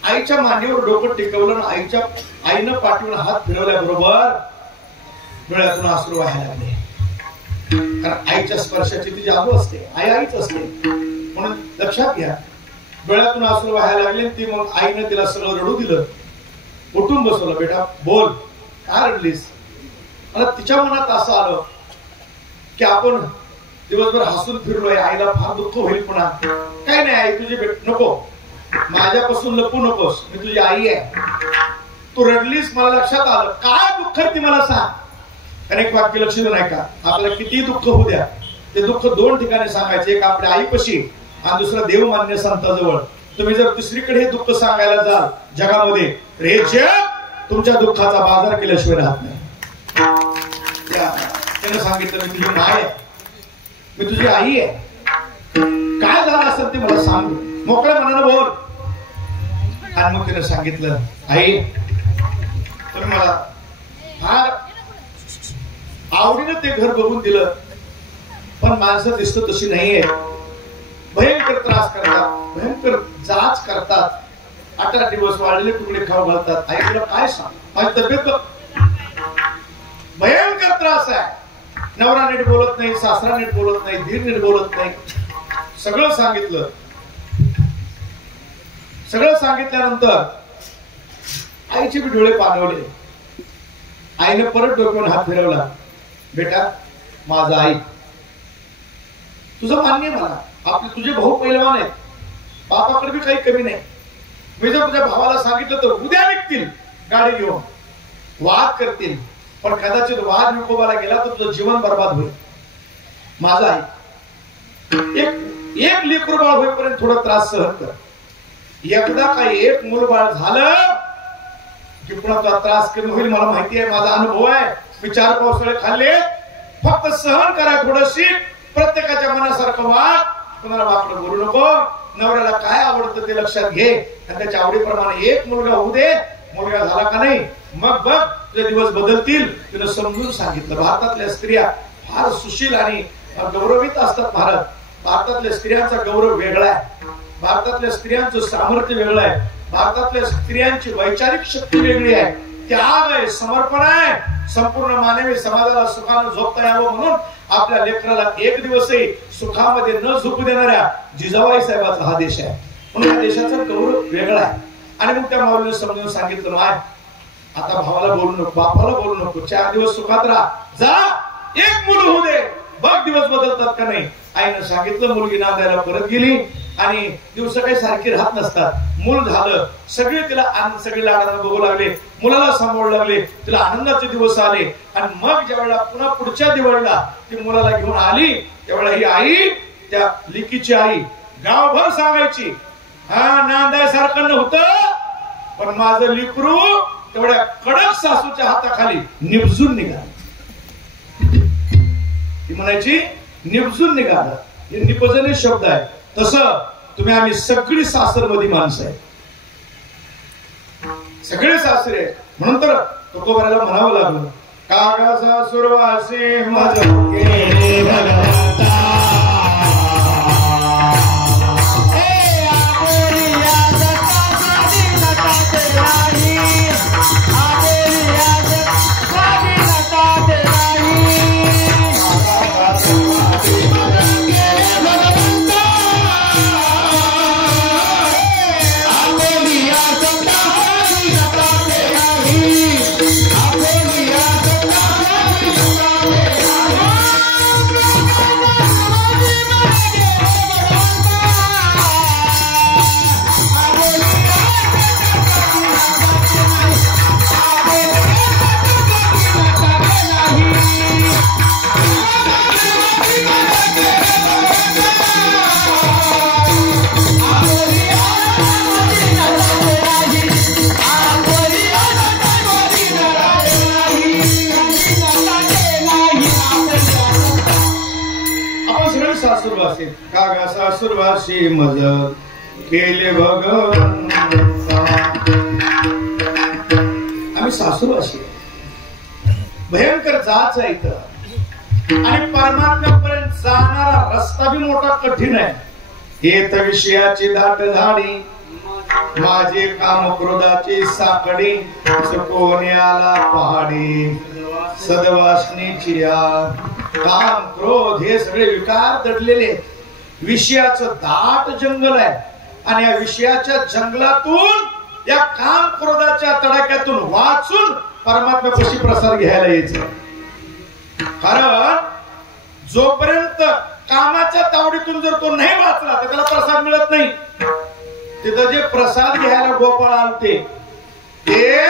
आईच्या मांडीवर डोकं टेकवलं, आईनं पाठीवर हात फिरवल्याबरोबर डोळ्यातून अश्रू व्हायला लागले. कारण आईच्या स्पर्शाची ती जादू असते, आई आईच असते. म्हणून लक्षात घ्या, डोळ्यातून अश्रू व्हायला लागले. ती मग आईने तिला सगळं रडू दिलं, उठून बसवलं. बेटा बोल, का रडलीस? मला तिच्या मनात असं आलं की आपण दिवसभर हसून फिरलोय, आईला फार दुःख होईल. पुन्हा काय नाही आई, तुझी भेट नको, माझ्यापासून लपू नकोस, मी तुझी आई आहे. तू रडलीस, मला लक्षात आलं. काय दुःख ती मला सांग. अनेक वाक्य लक्ष देऊ नका. आपल्याला किती दुःख होऊ द्या, ते दुःख दोन ठिकाणी सांगायचे, एक आपल्या आईपाशी आणि दुसरं देवमान्य संताजवळ. तुम्ही जर दुसरीकडे हे दुःख सांगायला जाल जगामध्ये, तर हे जग तुमच्या दुःखाचा बाजार केल्याशिवाय राहत नाही. त्यानं सांगितलं, मी तुझी माय आहे, मी तुझी आई आहे, काय झालं असेल ते मला सांग, मोकळ्या मनानं बोल. आणि मग तिने सांगितलं, आई तुम्ही मला फार आवडीनं ते घर बघून दिलं, पण माणसं दिसत तशी नाहीये, भयंकर त्रास करतात, भयंकर जाच करतात, 18 दिवस वाढलेले तुकडे खाऊ घालतात. आई तुला काय सांग, माझी तब्येत भयंकर त्रास आहे. नवरा नीट बोलत नाही, सासरा नीट बोलत नाही, धीर नीट बोलत नाही. सगळं सांगितलं. सगळं सांगितल्यानंतर आईचे बी डोळे पाणवले. आईने परत डोक्यावर हात फिरवला. बेटा माझा आई, तुझं मान्य मला, आपले तुझे भाऊ पैलवान आहेत, बापाकडे बी काही कमी नाही. मी जर तुझ्या भावाला सांगितलं तर उद्या निघतील गाडी घेऊन, वाद करतील, पण कदाचित वाद विकोबाला गेला तर तुझं जीवन बर्बाद होईल. माझा आई, एक लेकरू बाळ होईपर्यंत थोडा त्रास सहन कर. एकदा काही एक मूलबाळ झालं की पुन्हा तुला त्रास कमी होईल. मला माहिती आहे, माझा अनुभव आहे, मी 4 पावसाळे खाल्ले. फक्त सहन करा थोडंशी, प्रत्येकाच्या मनासारखं वाग, कोणाला वाकडं बोलू नको. नवऱ्याला काय आवडतं ते लक्षात घे आणि त्याच्या आवडीप्रमाणे एक मुलगा होऊ दे. मुलगा झाला का नाही मग बघ तुझे दिवस बदलतील. तिनं समजून सांगितलं. भारतातल्या स्त्रिया फार सुशील आणि गौरवित असतात. भारतातल्या स्त्रियांचा गौरव वेगळा आहे, भारतातल्या स्त्रियांचं सामर्थ्य वेगळं आहे, भारतातल्या स्त्रियांची वैचारिक शक्ती वेगळी आहे, त्याग आहे, समर्पण आहे. संपूर्ण मानवी समाजाला सुखानं झोपता यावं म्हणून आपल्या लेकराला एक दिवसही सुखामध्ये न झोपू देणाऱ्या जिजाबाई साहेबांचा हा देश आहे. म्हणून या देशाचा गौरव वेगळा आहे. आणि मग त्या माऊलीने समजून सांगितलं, माय आता भावाला बोलू नको, बापाला बोलू नको, 4 दिवस सुखात राहा, जा एक मुलं होऊ दे, बघ दिवस बदलतात का नाही. आईनं सांगितलं. मुलगी नांदायला परत गेली आणि दिवस काही सारखी राहत नसतात. मूल झालं, सगळे तिला सगळे लाडानं बघू लागले, मुलाला सांभाळू लागले, तिला आनंदाचे दिवस आले. आणि मग ज्यावेळेला पुन्हा पुढच्या दिवाळीला ती मुलाला घेऊन आली, त्यावेळेला ही आई, त्या लिकीची आई गावभर सांगायची, हा नांदायसारखं नव्हतं, पण माझं लिकरू तेवढ्या कडक सासूच्या हाताखाली निपजून निघालं. ती म्हणायची निपजून निघालं. हे निपजणे शब्द आहे. तसं तुम्ही आम्ही सगळी सासरमधी माणसं आहे, सगळे सासरे. म्हणून तर तुकोबाराला म्हणावं लागलं, कागा सासुरवासी माझ गेले भगवंता, कागा सासुरवासी मज केले भगवंता. आम्ही सासुरवासी, भयंकर जाच आहे इथं, आणि परमात्म्यापर्यंत जाणारा रस्ता बी मोठा कठीण आहे. येत विषयाची दाट झाडी, माझे काम क्रोधाची साकडी, चुकवण्याला पहाडी, सदवासनीची या काम क्रोध हे सगळे विकार दडलेले, विषयाचं दाट जंगल आहे आणि या विषयाच्या जंगलातून या काम क्रोधाच्या तडाख्यातून वाचून परमात्म्यापाशी प्रसाद घ्यायला यायचं. कारण जोपर्यंत कामाच्या तावडीतून जर तो नाही वाचला तर त्याला प्रसाद मिळत नाही. तिथं जे प्रसाद घ्यायला गोपाळ आलते ते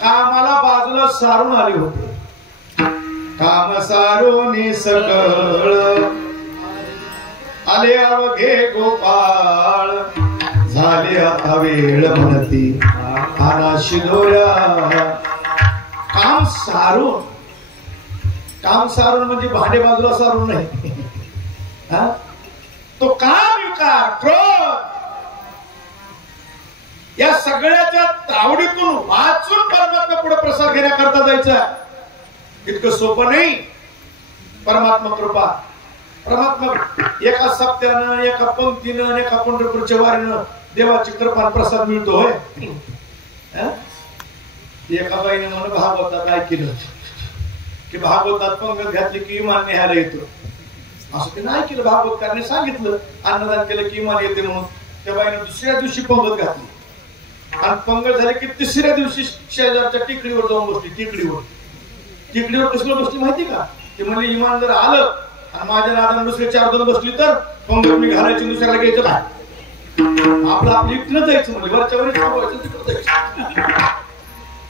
कामाला बाजूला सारून आले होते. काम सारून सकळ आले अवघे गोपाळ, झाले आता वेळ म्हणती आना शिदोऱ्या. काम सारून, काम सारून म्हणजे भांडे बाजूला सारून नाही. तो काम विकार क्रोध या सगळ्याच्या तावडीतून वाचून परमात्मा पुढे प्रसाद घेण्याकरता जायचं. इतकं सोपं नाही. परमात्मा कृपा, परमात्मा एका सप्त्यानं, एका पंक्तीनं, एका पंढरपूरच्या वारीनं देवाची कृपा प्रसाद मिळतो होय. एका बाईने म्हणून भागवतात काय केलं की भागवतात पंगत घातली की इमान न्यायला येतो. असं ते नाही केलं. भागवतकारने सांगितलं अन्नदान केलं की इमान येते म्हणून. त्या बाईने दुसऱ्या दिवशी पंगत घातली आणि पंगत झाली की तिसऱ्या दिवशी शेजारच्या टेकडीवर जाऊन बसली. टेकडीवर कसलं बसली माहिती का? ते म्हणजे इमान जर आलं आणि माझ्या नादाने दुसरे 4-2 बसली तर पंगत मी घालायची, दुसऱ्याला घ्यायचं काय, आपलं आपली इकडं जायचं म्हणजे वरच्या वरच थांबवायचं, तिकडं जायचं.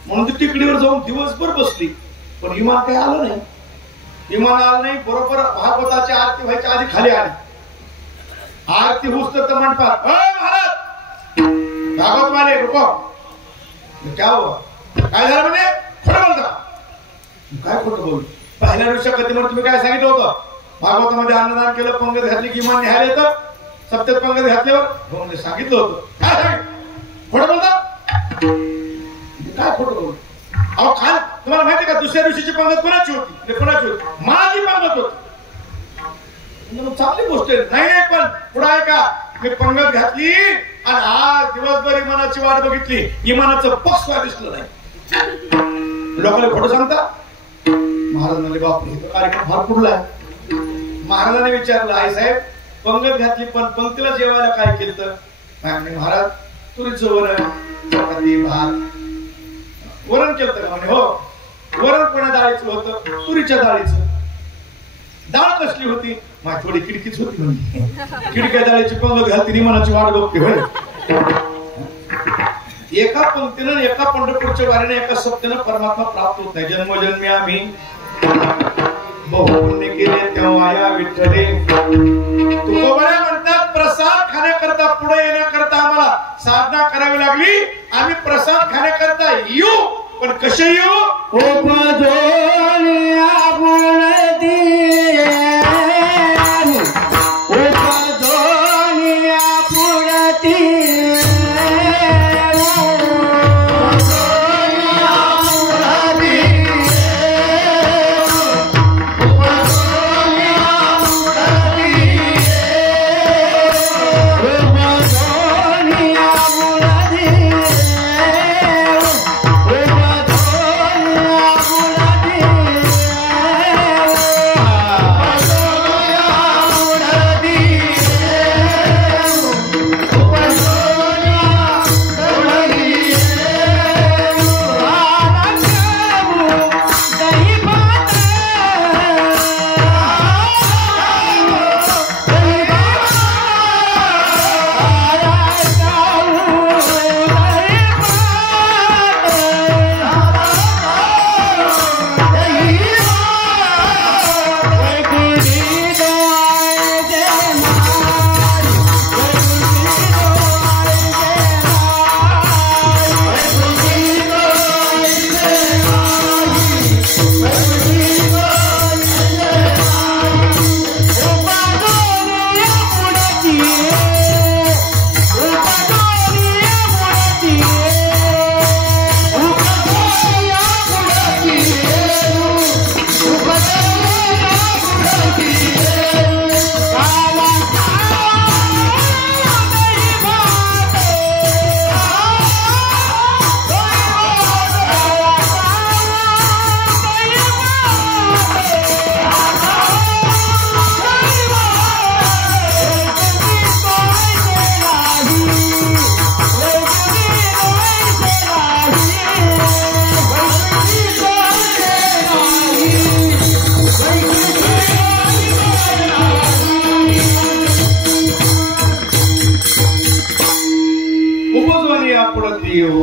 म्हणून ती टेकडीवर जाऊन दिवसभर बसली पण इमान काही आलं नाही. इमान आलं नाही. बरोबर भागवताची आरती व्हायच्या आधी खाली आली. आरती होऊस तर मंडपात भागवत माने रुको क्या हुआ, काय झालं म्हणे, खोटं बोलता. काय खोटं बोल? पहिल्या दिवशी कधीमध्ये तुम्ही काय सांगितलं होतं? भागवतामध्ये अन्नदान केलं, पंगत घातली की इमान न्यायला येतं. सप्त्यात पंगत घातल्यावर सांगितलं होतं. काय सांगितलं? खोटं बोलता. काय खोटं बोल? अहो काल तुम्हाला माहिती का दुसऱ्या दिवशीची पंगत कोणाची होती? कोणाची होती? माझी पंगत होती. चांगली गोष्ट नाही. पण पुढे आहे का, मी पंगत घातली आणि आज दिवसभर इमानाची वाट बघितली, इमानाचं पक्ष दिसलं नाही. लोकांना खोटं सांगता. महाराज म्हणले बापरे कार्यक्रम फार पुढला आहे. महाराजांनी विचारलं आई साहेब पंगत घातली पण पंक्तीला जेवायला काय केलं? महाराज तुरीचं वरण, चपाती, भात, वरण केलं का? म्हणे हो. वरण कोणा डाळीचं होतं? तुरीच्या डाळीचं. डाळ कसली होती? माझी थोडी खिडकीच होती म्हणजे खिडक्या डाळीची पंगत घालती, मनाची वाट बघते होय. एका पंक्तीनं, एका पंढरपूरच्या वारीने, एका सप्त्यानं परमात्मा प्राप्त होत नाही. जन्मोजन्मी आम्ही बहुपुण्य केले तेव्हा या विठ्ठले. तुकोबऱ्या म्हणतात प्रसाद खाण्याकरता पुढे येण्याकरता आम्हाला साधना करावी लागली. आम्ही प्रसाद खाण्याकरता येऊ पण कसे येऊ?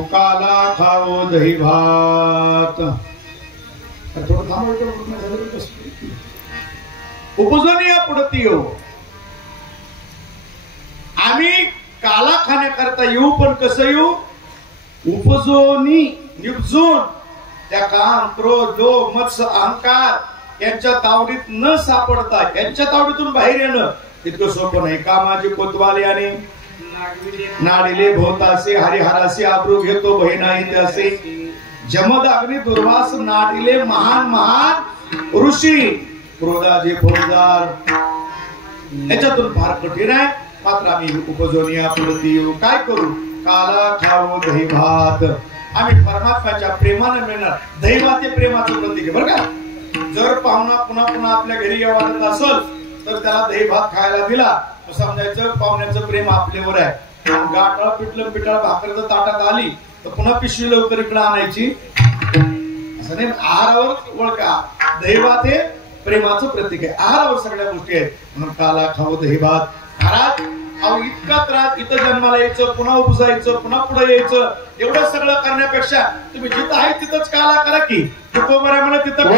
काला खाओ दही भात. उपजून या पुढती येऊ. आम्ही काला खाण्याकरता येऊ, पण कसं येऊ? उपजोनी निपजून. त्या काम, क्रोध, लोभ, मत्स्य, अहंकार यांच्या तावडीत न सापडता यांच्या तावडीतून बाहेर येणं इतकं सोपं नाही. कामाची कोतवाले आणि नाडिले भोवतासे हरिहरासे आबरू घेतो बहिणाई असे. जमद अग्नी दुर्वास नाडिले महान महान ऋषी. क्रोधाचे फौजदार याच्यातून फार कठीण आहे. मात्र आम्ही उपजून या पुढती येऊ. काय करू? काला खाऊ दही भात. आम्ही परमात्म्याच्या प्रेमाने मिळणार. दही भात हे प्रेमाचं प्रतीक आहे बरं का. जर पाहुणा पुन्हा पुन्हा आपल्या घरी वाटत असेल तर त्याला दही भात खायला दिला तर समजायचं पाहुण्याचं प्रेम आपल्यावर आहे. गाठळ पिठलं पिठळ भाकर जर ताटात आली तर पुन्हा पिशवी लवकर इकडे आणायची असं नाही. आहारावर ओळखा. दही भात हे प्रेमाचं प्रतीक आहे. आहारावर सगळ्या गोष्टी आहेत. म्हणून काला खाऊ दही भात. महाराज अहो इतका त्रास, इथं जन्माला यायचं, पुन्हा उपजायचं, पुन्हा पुढे यायचं, एवढं सगळं करण्यापेक्षा तुम्ही जिथं आहे तिथंच काला करा की. तुकोबरा म्हणा तिथं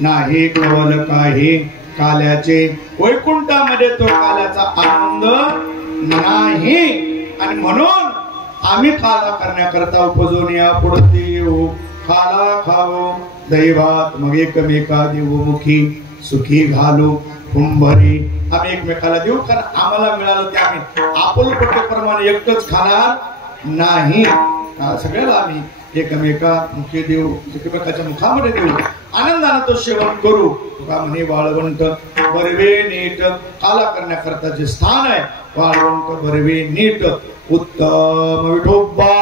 नाही कवल काही काल्याचे. वैकुंठामध्ये तो काल्याचा आनंद नाही. आणि म्हणून आम्ही काला करण्याकरता उपजून या पुढती येऊ. काला खावो दही भात मग एकमेका देऊ मुखी सुखी घालू कुंभरी. आम्ही एकमेकाला देऊ कारण आम्हाला मिळालं ते आम्ही आपुलपट्टीप्रमाणे एकटंच खाणार नाही. सगळ्याला आम्ही एकमेका मुखे देऊ, एकमेकाच्या मुखामध्ये देऊ, आनंदाने तो सेवन करू. तुका म्हणे वाळवंट बरवे नीट, काला करण्याकरता जे स्थान आहे वाळवंट बरवे नीट. उत्तम विठोबा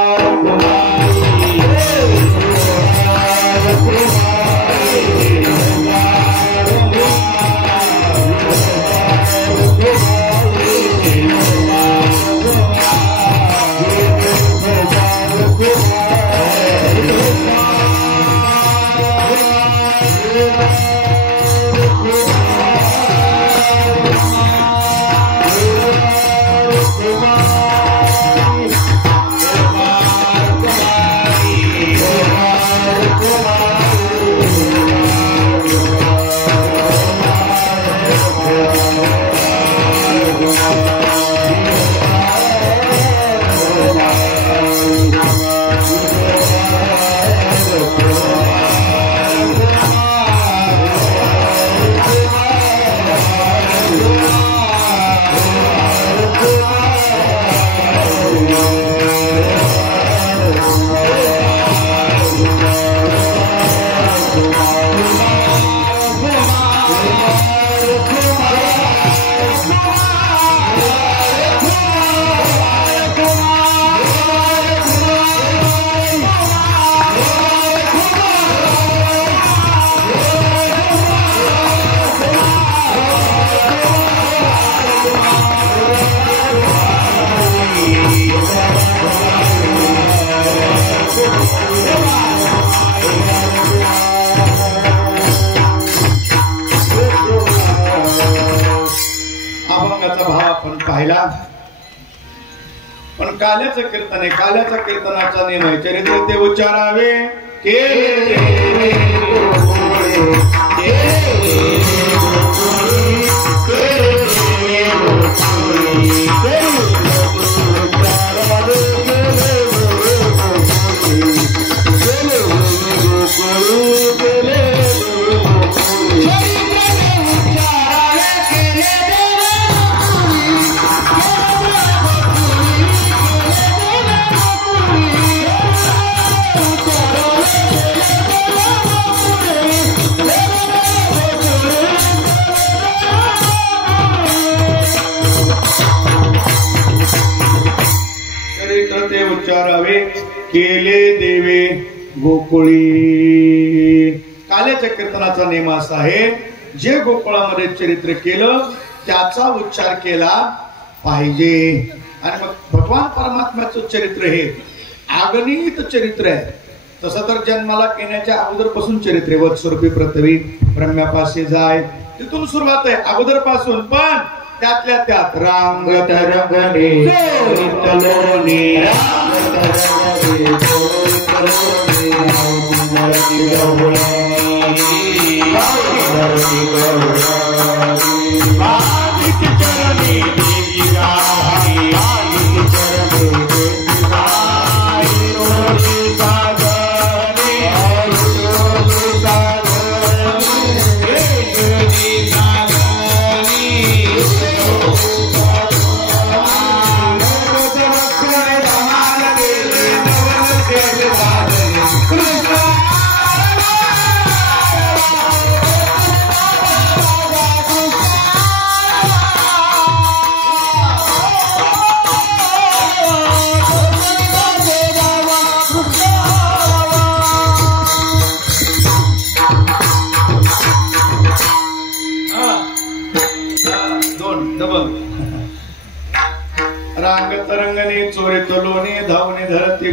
पण काल्याचं कीर्तन आहे. काल्याच्या कीर्तनाचा नियम आहे चरित्र ते उच्चारावे केले देवे गोकुळी. काल्याच्या कीर्तनाचा नियम असा आहे जे गोकुळामध्ये चरित्र केलं त्याचा उच्चार केला पाहिजे. आणि मग भगवान परमात्म्याचं चरित्र हे अगणित चरित्र आहे. तसं तर जन्माला येण्याच्या अगोदरपासून चरित्र वत्स्वरूपी पृथ्वी ब्रह्म्यापाशी जाय तिथून सुरुवात आहे अगोदर पासून. पण त्यातल्या त्यात रांग तरंगणे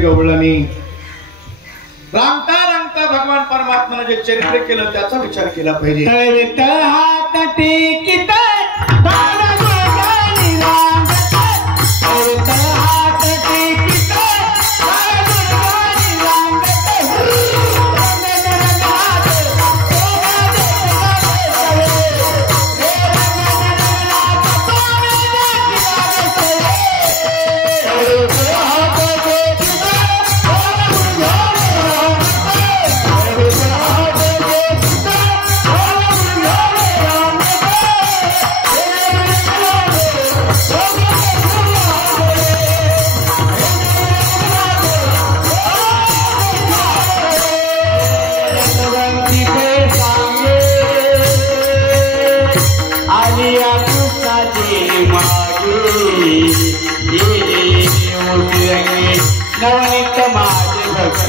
गवळणी. रांगता रांगता भगवान परमात्म्याने जे चरित्र केलं त्याचा विचार केला पाहिजे. Yeah.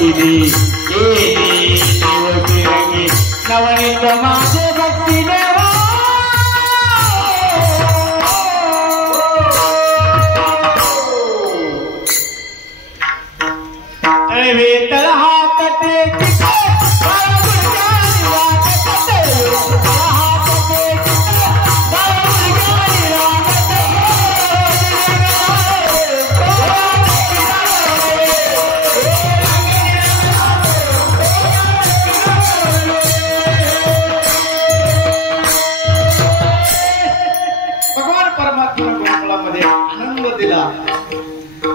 केली केली देवकी रंगी नवनीत माझे भक्ती देवा वेतल हात टेक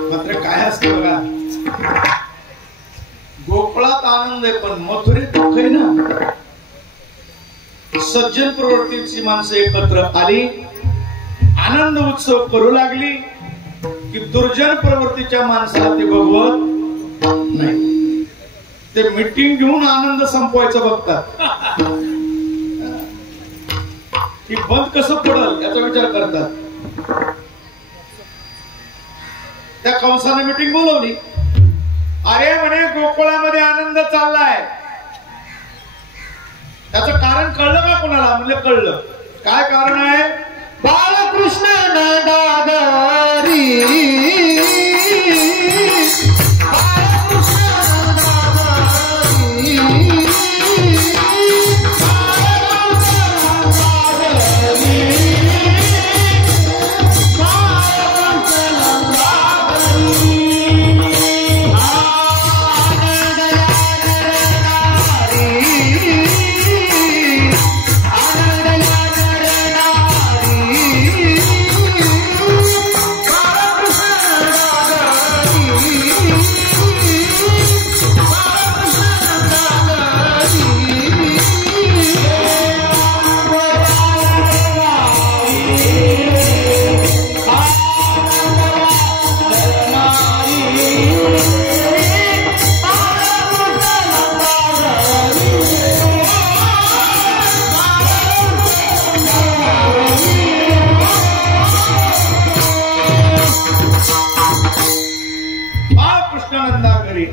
मात्र काय असतं बघा, गोकुळात आनंद आहे पण मथुरेत दुःख आहे ना. सज्जन प्रवृत्तीची माणसं एकत्र आली, आनंद उत्सव करू लागली की दुर्जन प्रवृत्तीच्या माणसाला ते बघवत नाही. ते मीटिंग घेऊन आनंद संपवायचं बघतात की बंद कसं पडल याचा विचार करतात. त्या कंसाने मीटिंग बोलवली. अरे म्हणे गोकुळामध्ये आनंद चाललाय, त्याचं कारण कळलं का कोणाला? म्हणजे कळलं. काय कारण आहे? बाळकृष्ण नंदारी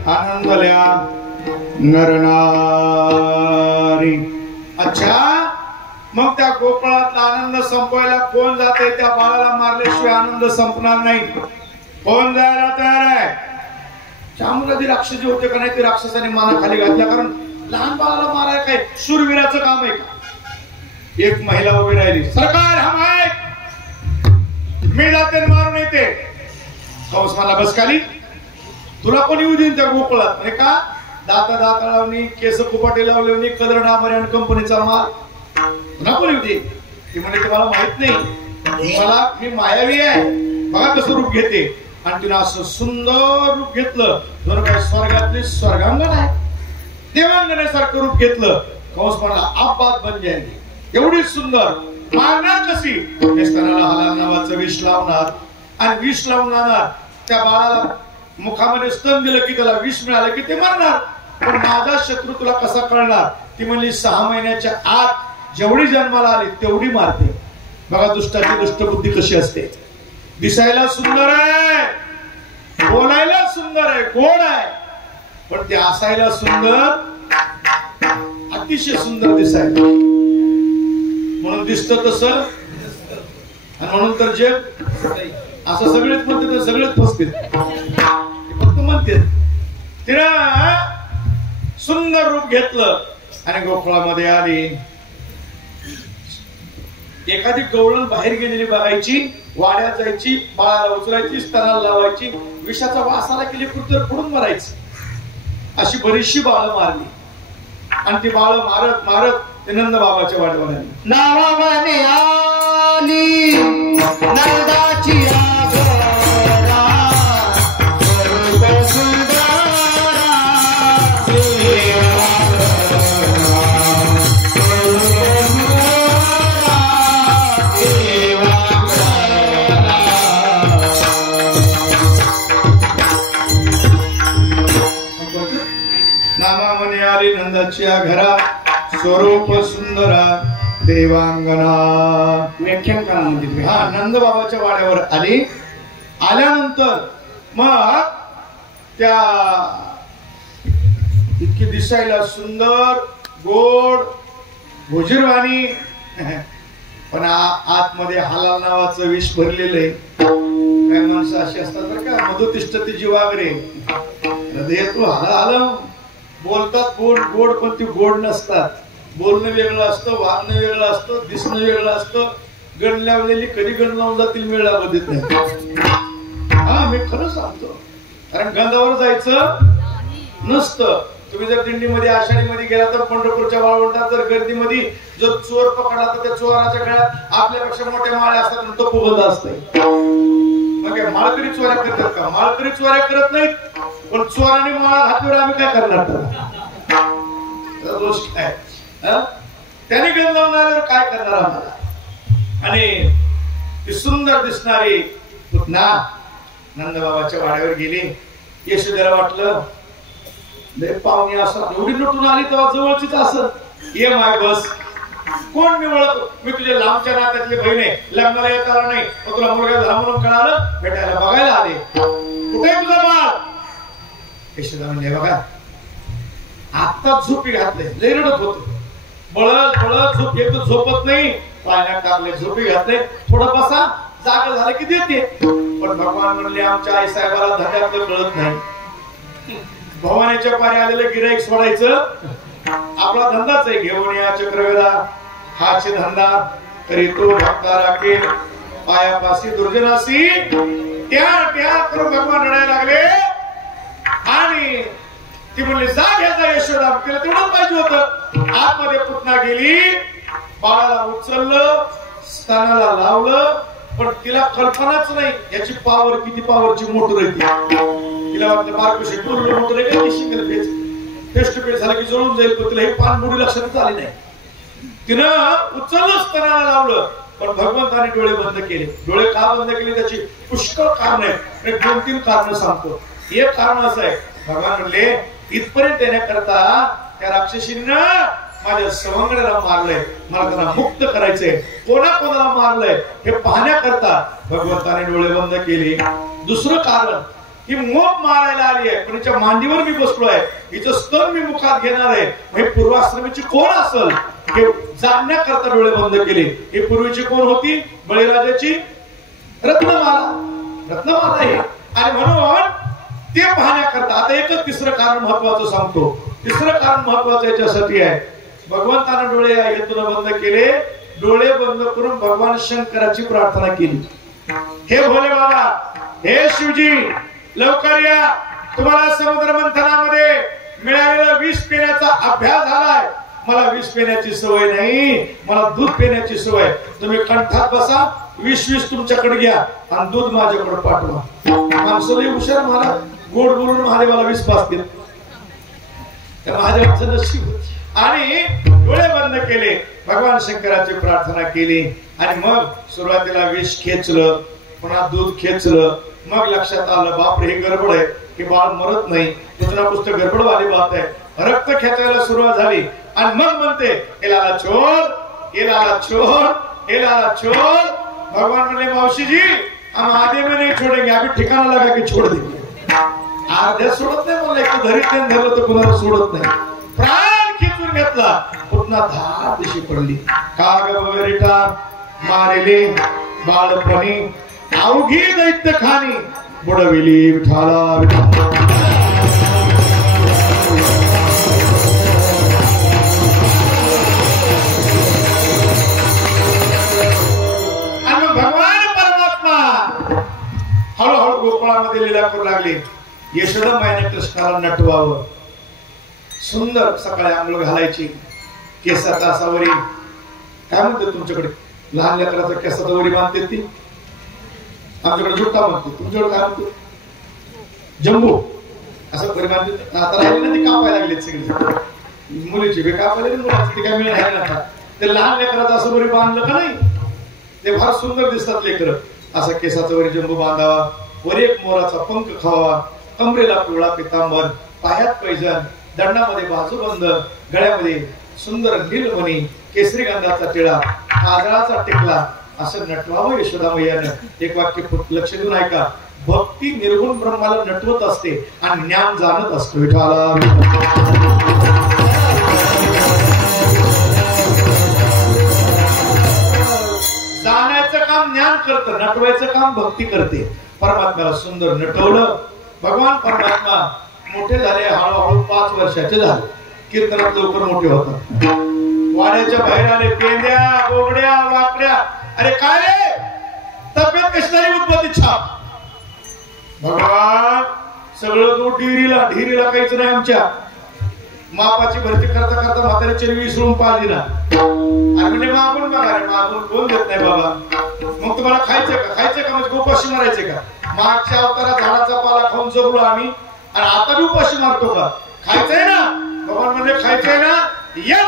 आनंदल्या नरनारी. अच्छा, मग त्या गोकुळातला आनंद संपवायला कोण जाते? त्या बाळाला मारल्याशिवाय आनंद संपणार नाही. कोण जायला तयार आहे? चामुंडादी राक्षस जे होते का नाही, ते राक्षसाने माना खाली घातला. कारण लहान बाळाला मारायला काय शूरवीराचं काम आहे का? एक महिला उभी राहिली. सरकार हम आहे, मी जाते मारून येते. कंस मला बस खाली, तुला कोणी येऊ देईन त्या गोकुळात? नाही का? दाता दाता लावणी, केस कुपाटे लावले, कलर डांबरे आणि कंपनीचा माल, तुला कोणी येऊ दे? ती म्हणजे तुम्हाला माहित नाही, मला मी मायावी आहे, बघा कसं रूप घेते. आणि तिने असं सुंदर रूप घेतलं, जर काय स्वर्गातली स्वर्गांगण आहे, देवांगणासारखं रूप घेतलं. कंस म्हणाला आप बात बन जाएगी, एवढी सुंदर. मारणार कशी? नेस्तानाला हलाल नावाचं विष लावणार आणि विष लावून आणणार. त्या बाळाला मुखामध्ये स्तन दिलं की त्याला विष मिळालं की ते मारणार. पण माझा शत्रू तुला कसा कळणार? ती म्हणली 6 महिन्याच्या आत जेवढी जन्माला आली तेवढी मारते. बघा दुष्टाची दुष्टबुद्धी कशी असते. दिसायला सुंदर आहे, बोलायला सुंदर आहे, गोड आहे, पण ते असायला सुंदर, अतिशय सुंदर दिसायला. म्हणून दिसतं तसं, आणि म्हणून तर जग असं सगळेच म्हणते तर सगळेच फसतील, फक्त म्हणते. तिनं सुंदर रूप घेतलं आणि गोकुळामध्ये आली. एखादी गवळण बाहेर गेलेली बघायची, वाड्यात जायची, बाळाला उचलायची, स्तनाला लावायची, विषाचा वास आला की कुठतर फोडून मारायची. अशी बरीचशी बाळं मारली. आणि ती बाळं मारत मारत ते नंद बाबाच्या वाड्यावर आली. नावाने आली नंदाची नंदाच्या घरा स्वरूप सुंदरा देवांगना. व्याख्यान करा म्हणजे. हा, नंद बाबाच्या वाड्यावर आली. आल्यानंतर मग त्या दिसायला सुंदर गोड भुजीरवाणी पण आतमध्ये हलाल नावाचं विष भरलेलं आहे. काय माणसं अशी असतात बरं का, मधुतिष्ठती जीवाग्रे हृदय तू हलाल बोलतात गोड गोड पण ती गोड नसतात. बोलणं वेगळं असतं, वागणं वेगळं असतं, दिसणं वेगळं असतं. गण लावलेली कधी गण लावून जातील मेळ लागत नाही. हा मी खरं सांगतो, कारण गंधावर जायचं नसतं. तुम्ही जर दिंडीमध्ये आषाढीमध्ये गेला तर पंढरपूरच्या वाळवंटात जर गर्दीमध्ये जर चोर पकडला तर त्या चोराच्या गळ्यात आपल्यापेक्षा मोठ्या माळे असतात, तो पुगंध असते. मग माळकरी चोऱ्या करतात का? माळकरी चोऱ्या करत नाहीत, पण चोराने माळा घातल्यावर आम्ही काय करणार त्याला? दोष काय? त्याने गंध लावणार काय करणार आम्हाला? आणि ती सुंदर दिसणारी पुतना नंदबाबाच्या वाड्यावर गेली. यशोदेला वाटलं पाहुणे असं एवढी लुटून आली तेव्हा जवळचीच असत. ये माय बस, कोण मी ओळख? मी तुझ्या लांबच्या नात्यातली बहीण आहे, लग्नाला येत आला नाही, तुला मुलगा झाला म्हणून कळालं, भेटायला बघायला आले. कुठे तुझा बाळ? यशोदा म्हणले बघा आत्ताच झोपी घातले, लय रडत होत. बळत बळत झोप येत, झोपत नाही, पाण्यात टाकले, झोपी घातले, थोडं बसा, जागा झालं की देते. पण भगवान म्हणले आमच्या आई साहेबाला धंद्यातलं कळत नाही. भवानीच्या पारी आलेलं गिराईक सोडायचं आपला धंदाच आहे. घेऊन या चक्रवेदा हाच धंदा तरी तो भक्ता राखे पायापासी दुर्जनासी. त्या त्या करून भगवान रडायला लागले. आणि ती म्हणली जा घ्यायचा यशोदा, तिला तेवढं पाहिजे होतं. आतमध्ये पुतना गेली, बाळाला उचललं, स्तनाला लावलं, पण तिला कल्पनाच नाही याची पावर किती पावरची मोटर आहे. तिला वाटलं बारकुशी टूरलं मोटर आहे का शिंगल पेच फेस टू फेस झालं की जळून जाईल, पण तिला हे पान बुडी लक्षातच आली नाही. तिनं उचललं, स्तनाला लावलं, पण भगवंताने डोळे बंद केले. डोळे का बंद केले त्याची पुष्कळ कारण आहे. 2-3 कारण सांगतो. एक कारण असं आहे, भगवान म्हणले इथपर्यंत येण्याकरता त्या राक्षसीनं माझ्या सवंगड्याला मारलंय, मला त्यांना मुक्त करायचंय. कोणाला मारलंय हे पाहण्याकरता भगवंताने डोळे बंद केले. दुसरं कारण, ही मोप मारायला आली आहे, पण हिच्या मांडीवर मी बसलो आहे, हिचं स्तन मी मुखात घेणार आहे. हे पूर्वाश्रमीची कोण असेल हे जाणण्याकरता डोळे बंद केले. ही पूर्वीची कोण होती? बळीराजाची रत्नमाला. रत्नमाला आहे. आणि म्हणून ते पाहण्याकरता आता एकच तिसरं कारण महत्वाचं सांगतो. तिसरं कारण महत्वाचं याच्यासाठी आहे, भगवंताने डोळे हेतून बंद केले. डोळे बंद करून भगवान शंकराची प्रार्थना केली. हे भोले बाबा, हे शिवजी, लवकर या. तुम्हाला समुद्र मंथनामध्ये मिळालेला विष पिण्याचा अभ्यास झालाय. मला विष पिण्याची सवय नाही, मला दूध पिण्याची सवय. तुम्ही कंठात बसा, विष तुमच्याकडे घ्या आणि दूध माझ्याकडे पाठवा. माणसाला हुशार महाराज गोड बोलून महादेवाला विष पाजतील. त्या महादेवाचं नशीब. आणि डोळे बंद केले, भगवान शंकराची प्रार्थना केली. आणि मग सुरुवातीला विष खेचलं, पुन्हा दूध खेचलं. मग लक्षात आलं बापरे हे गडबड आहे, की बाळ मरत नाही. पुन्हा पुस्तक गडबडवाली बात आहे. रक्त खेचायला सुरुवात झाली. आणि मग म्हणते एलाला छोड़, एलाला छोड़, एलाला छोड़. भगवान म्हणले मावशी जी हम आधे में नहीं छोड़ेंगे, अभी ठिकाना लगा के छोड़ देंगे. अर्ध्या सोडत नाही म्हणलं, एक धरीत नाही धरलं तर कुणाला सोडत नाही. प्राण खेचून घेतला, पुन्हा धार दिशी पडली. काग वगैरेटा मारेले बाळपणी अवघी दैत्य खानी बुडविली विठाला विठा. आणि भगवान परमात्मा हळूहळू गोकुळामध्ये लीला करू लागले. यशोदा मायने कृष्णाला नटवावं. सुंदर सकाळी आंघोळ घालायची, केसाचा असा वरी, काय म्हणते तुमच्याकडे लहान लेकराचा केसाचा वरी बांधते ती, आमच्याकडे जुट्टा म्हणते, तुमच्याकडे काय म्हणते जम्बू, असं वरी बांधते. आता राहिले ना ते कापायला लागले सगळे. मुलीची बे कापायला मुलाची काय मिळत आहे ना. ते लहान लेकराचं असं वरी बांधलं का नाही, ते फार सुंदर दिसतात लेकर. असं केसाचा वरी जम्बू बांधावा, वर एक मोराचा पंख खावा, कमरेला पिवळा पितांबर, पायात पैजण, दंडामध्ये बाजूबंद, गळ्यामध्ये सुंदर नीलमणी, केसरी गंधाचा टिळा, काजळाचा टिकला, असं नटवावं यशोदा मैयानं. एक वाक्य लक्ष देऊन ऐका. भक्ती निर्गुण ब्रह्माला नटवत असते आणि ज्ञान जाणत असतो. विठाला करतं, नटवायचं काम भक्ती करते. परमात्म्याला सुंदर नटवलं. भगवान परमात्मा मोठे झाले, हळूहळू 5 वर्षाचे झाले. कीर्तनात लवकर मोठे होतात. वाड्याच्या बाहेर आले, पेंद्या बोगड्या वाकड्या. अरे काय रे, तब्येत कशी झाली? उद्भवती छाप. भगवान सगळं तो ढिरीला काहीच नाही. आमच्या मापाची भरती करता करता म्हाताऱ्याची विसरून पाहिली ना. आणि म्हणजे मागून बघा रे, मागून कोण देत नाही बाबा. मग तुम्हाला खायचंय का म्हणजे उपाशी मारायचे का? मागच्या अवतारात झाडाचा पाला खाऊन जगलो आम्ही, आणि आता बी उपाशी मारतो का? खायचंय ना. भगवान म्हणजे खायचंय ना, या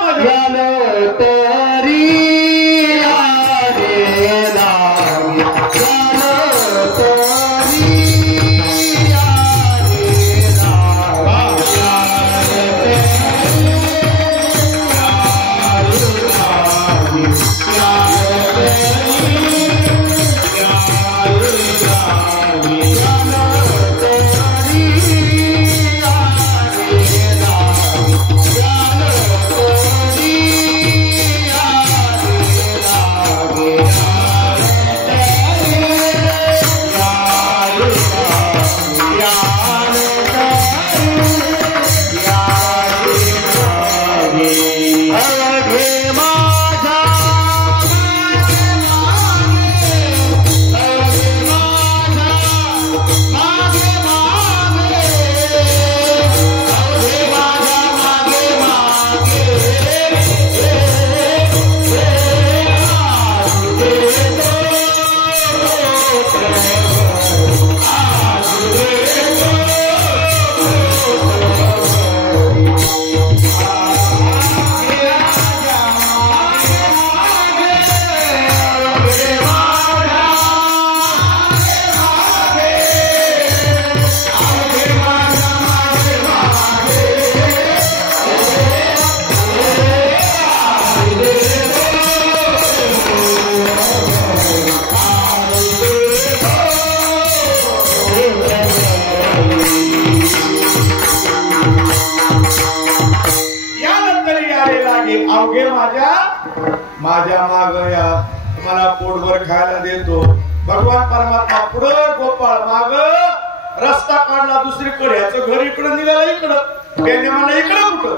माझ्या माझ्या माग या, मला पोटभर खायला देतो. भगवान परमात्मा पुढं, गोपाळ माग. रस्ता काढला दुसरीकडे, याचं घर इकडं निघालं इकडं. त्याने मला इकडं कुठं,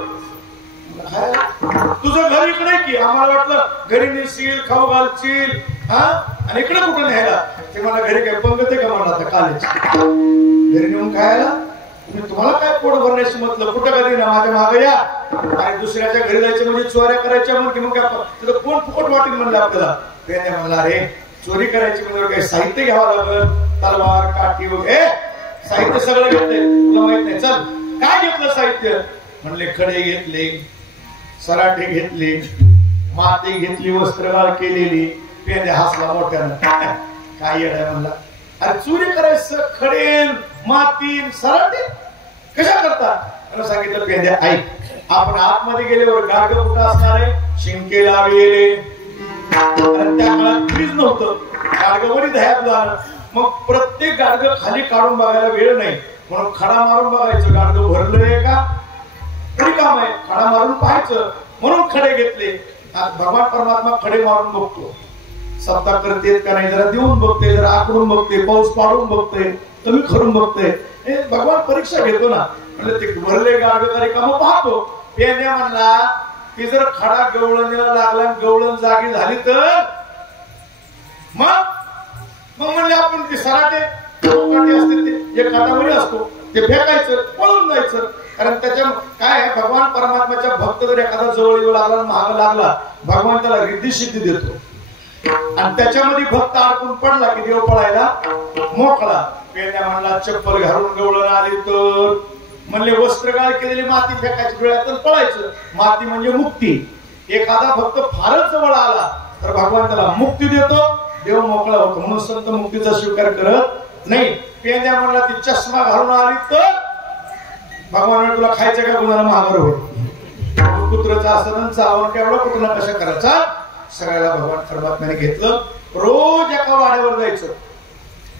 तुझं घर इकडे की. आम्हाला वाटलं घरी नेशील, खाऊ घालशील, हा, आणि इकडे कुठं न्यायला. ते मला घरी काय पंगत आहे का मला आता कालेज घरी नेऊन खायला. तुम्हाला काय पोट भरण्याशी म्हटलं, कुठं कधी ना माझ्या मागे या. आणि दुसऱ्याच्या घरी जायचं म्हणजे चोऱ्या करायच्या म्हण की मग तुला कोण फुकट वाटेल म्हणलं आपल्याला. त्याने म्हणला अरे चोरी करायची म्हणजे काही साहित्य घ्यावं लागलं, तलवार काठी वगैरे. साहित्य सगळं घेतलंय, तुला माहित नाही. चल काय घेतलं साहित्य? म्हणले खडे घेतले, सराटे घेतले, माती घेतली, वस्त्रगाळ केलेली. पेंद्या हसला मोठ्यानं, काय येडा म्हणला. अरे चोरी करायचं खडे माती सराटे कशा करता? सांगितलं पेंद्या ऐक, आपण आतमध्ये गेल्यावर गाडगं कुठं असणार आहे? शिंके लावलेले. त्या काळात फ्रीज नव्हतं, गाडगं वरी दह्यात जाणं. मग प्रत्येक गाडगं खाली काढून बघायला वेळ नाही, म्हणून खडा मारून बघायचं गाडगं भरलंय का. तरी काम आहे, खडा मारून पाहायचं. म्हणून खडे घेतले. भगवान परमात्मा खडे मारून बघतो, सप्ताह करतेत का नाही, जरा देऊन बघते, जरा आकडून बघते, पाऊस पाडून बघते, तुम्ही खरून बघते. हे भगवान परीक्षा घेतो ना. म्हणजे ते भरले गाडगं काम पाहतो. पेंद्या म्हणला ती जर खडा गवळणीला लागला, गवळण जागी झाली तर मग म्हणले आपण ते सराटे असते ते एक काटावरी असतो, ते फेकायचं, पळून जायचं. कारण त्याच्या काय आहे, भगवान परमात्म्याच्या भक्त जर एखादा जवळ येऊ लागला, महाग लागला, भगवान त्याला रिद्धी सिद्धी देतो. आणि त्याच्यामध्ये भक्त अडकून पडला की देव पळायला मोकळा. पेंड्या म्हणला चप्पल घालून गवळण आली तर, म्हणले वस्त्रगाळ केलेली माती फेकायची, डोळ्यातून पळायचं. माती म्हणजे मुक्ती. एखादा भक्त फारच जवळ आला तर भगवान त्याला मुक्ती देतो, देव मोकळा होतो. म्हणून संत मुक्तीचा स्वीकार करत नाही. पेंड्या म्हणला ती चष्मा घालून आली तर भगवान तुला खायचं का, गुणाला महागार होईल. कुत्र्याचा असं चावण केवढा कुत्रा कशा करायचा. सगळ्याला भगवान परमात्म्याने घेतलं. रोज एका वाड्यावर जायचं,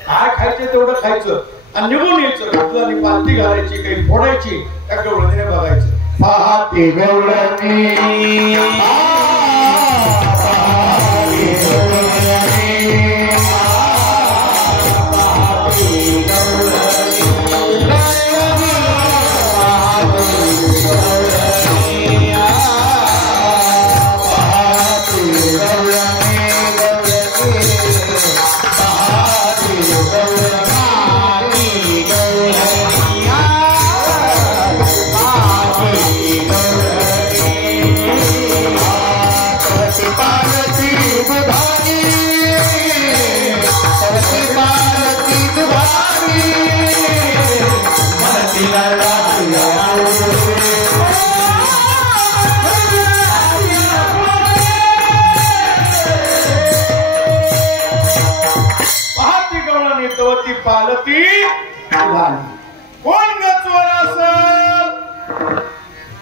काय खायचं तेवढं खायचं आणि निघून यायचं. आणि पालती घालायची, काही फोडायची, त्या गवळणीने बघायचं. पहाटे गवळणी आली. कोण ग चोर असल?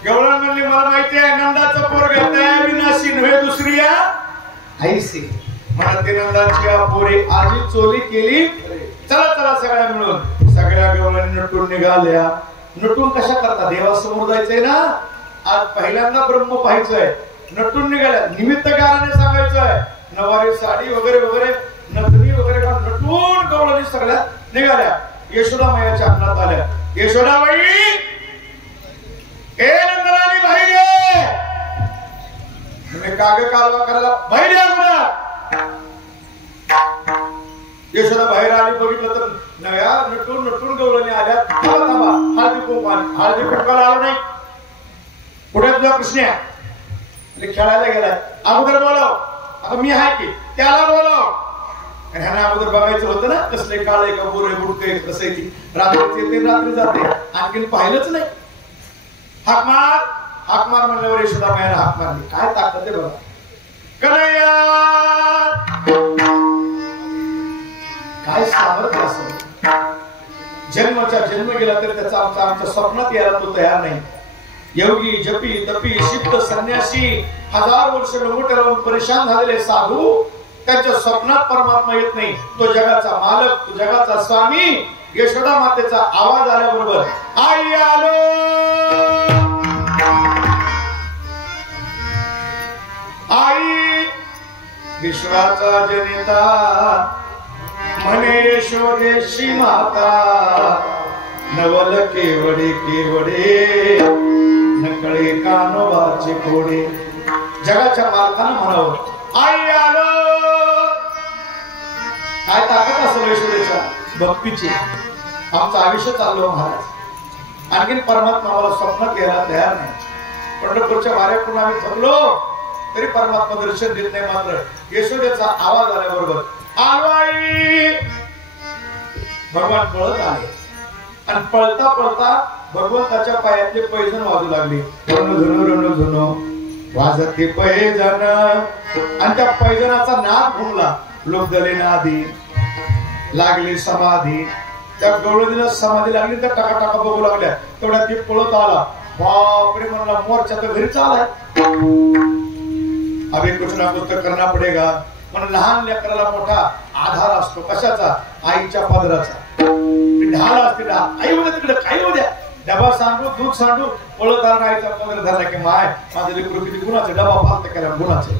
गवळण म्हणली मला माहिती आहे नंदाचं पोरग त्या विनाशी नव्हे दुसरी या ऐसे मला ते नंदाची पोरी आजी चोरी केली. चला चला सगळ्या मिळून सगळ्या गवळणी नटून निघाल्या. नटून कशा करता देवासमोर जायचंय ना. आज पहिल्यांदा ब्रह्म पाहायचंय. नटून निघाल्या निमित्त काराने सांगायचंय. नवारी साडी वगैरे वगैरे नथनी वगैरे नटून गवळणी सगळ्या निघाल्या. यशोदा मायाच्या अंगणात आल्या. यशोदाबाई ए नंदराणी बाहेर ये. तुम्ही काग कालवा करायला बाहेर या म्हणा. यशोदा बाहेर आली बघितलं तर नव्या नटून नटून गवळणी आल्या. हळदी कुंकू हळदी कुंकाला आलो नाही. पुढे तुझा कृष्ण खेळायला गेलाय. अगोदर बोलाव आता मी आहे की त्याला बोलाव. ह्याने अगोदर बघायचं होतं ना कसले काळे का गोरे बुडके कसं ती रात्री येते रात्री जाते. आणखीन पाहिलंच नाही. हाक मार म्हणल्यावर यशोदा मायाला हाक मारली. काय ताकद आहे बघा. कन्हैया काय सामर्थ्य असं. जन्माचा जन्म गेला तरी त्याचा आमच्या स्वप्नात यायला तो तयार नाही. योगी जपी तपी सिद्ध संन्यासी 1000 वर्ष लोंगोट्या लावून परेशान झालेले साधू त्यांच्या स्वप्नात परमात्मा येत नाही. तो जगाचा मालक तो जगाचा स्वामी. यशोदा मातेचा आवाज आल्याबरोबर आई आलो. आई विश्वाचा जनिता म्हणे यशोदेशी माता. नवल केवडे केवडे नकळे कानोबाचे कोडे. जगाच्या मालकानं म्हणावं आई आलो. काय ताकद असेल यशोदेच्या भक्तीची. आमचं आयुष्य चाललो महाराज. आणखीन परमात्मा आम्हाला स्वप्नात यायला तयार नाही. पंढरपूरच्या वाऱ्याकडून आम्ही थकलो तरी परमात्मा दर्शन देत नाही. मात्र यशोदेचा आवाज आल्याबरोबर आलो आई. भगवान पळत आले आणि पळता पळता भगवंताच्या पायातले पैजण वाजू लागले. रणधुनो वाजते पैजण. आणि त्या पैजणाचा नाद घुमला. लोक दले नादी लागली समाधी. त्या गवळणीला समाधी लागली. त्या टाका टाका बघू लागल्या. तेवढ्या ती पळत आला. बापरे म्हणला मोर्चा तर घरीच आलाय. अभि कुछ ना कुछ करना पडेगा. म्हणून लहान लेकराला मोठा आधार असतो. कशाचा? आईच्या पदराचा. ढाल असते ढाल. आई उद्या तिकडे काही उद्या डबा सांडू दूध सांडू पळत आला. आईचा पदर धरला की माय माझं लेकरू किती गुणाचे. डबा फालत केला गुणाचे.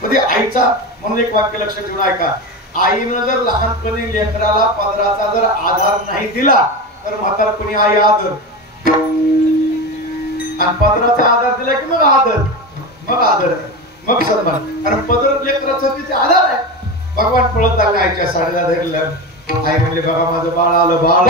म्हणजे आईचा म्हणून एक वाक्य लक्षात ठेवून ऐका. आईनं जर लहानपणी लेकराला पदराचा जर आधार नाही दिला तर म्हातारपणी आई आदर. आणि पदराचा आधार दिला की मग आदर. मग आदर आहे मग सन्मान. कारण पदर लेकराचा तिथे आधार आहे. भगवान पळत आले आईच्या साडीला धरलं. आई म्हणले बघा माझं बाळ आलं. बाळ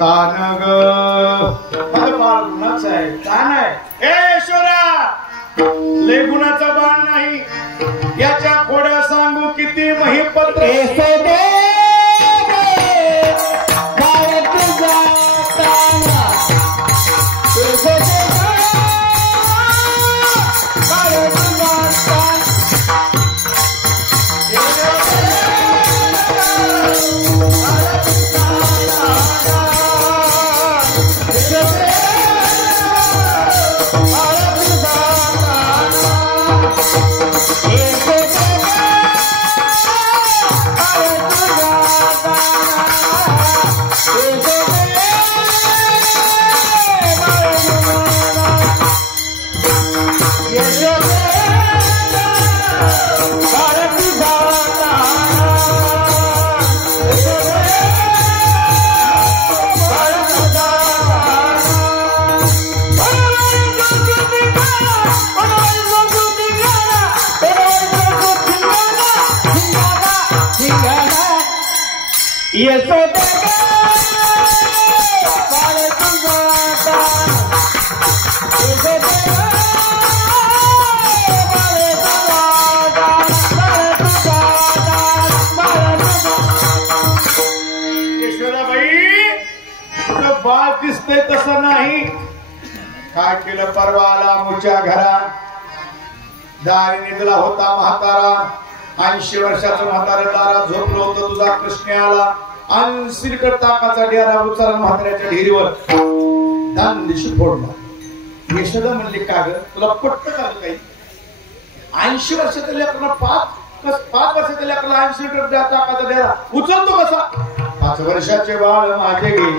तान ग बाळ गुणाचं आहे. तान आहे. ए ईश्वरा लय गुणाचा बाळ नाही. याच्या खोड्या सांगू किती महिपत्र. यशोदा बाळ तुझा बाळ दिसतंय तसं नाही. काय केलं? परवा आला मुच्या घरात, दारी निधला होता म्हातारा, 80 वर्षाचं म्हातारा दारात झोपलं होतं. तुझा कृष्ण आला आणि सिरकट ताकाचा डेरा उचलला म्हाताऱ्याच्या ढेरीवर दान दिशी फोडला. यशोदा म्हणली, का ग तुला पटत का काही? 80 वर्षाच्या लेकराला 5 वर्षाच्या लेकराला 80 लिटर ताकाचा डेरा उचलतो कसा? 5 वर्षाचे बाळ माझे गे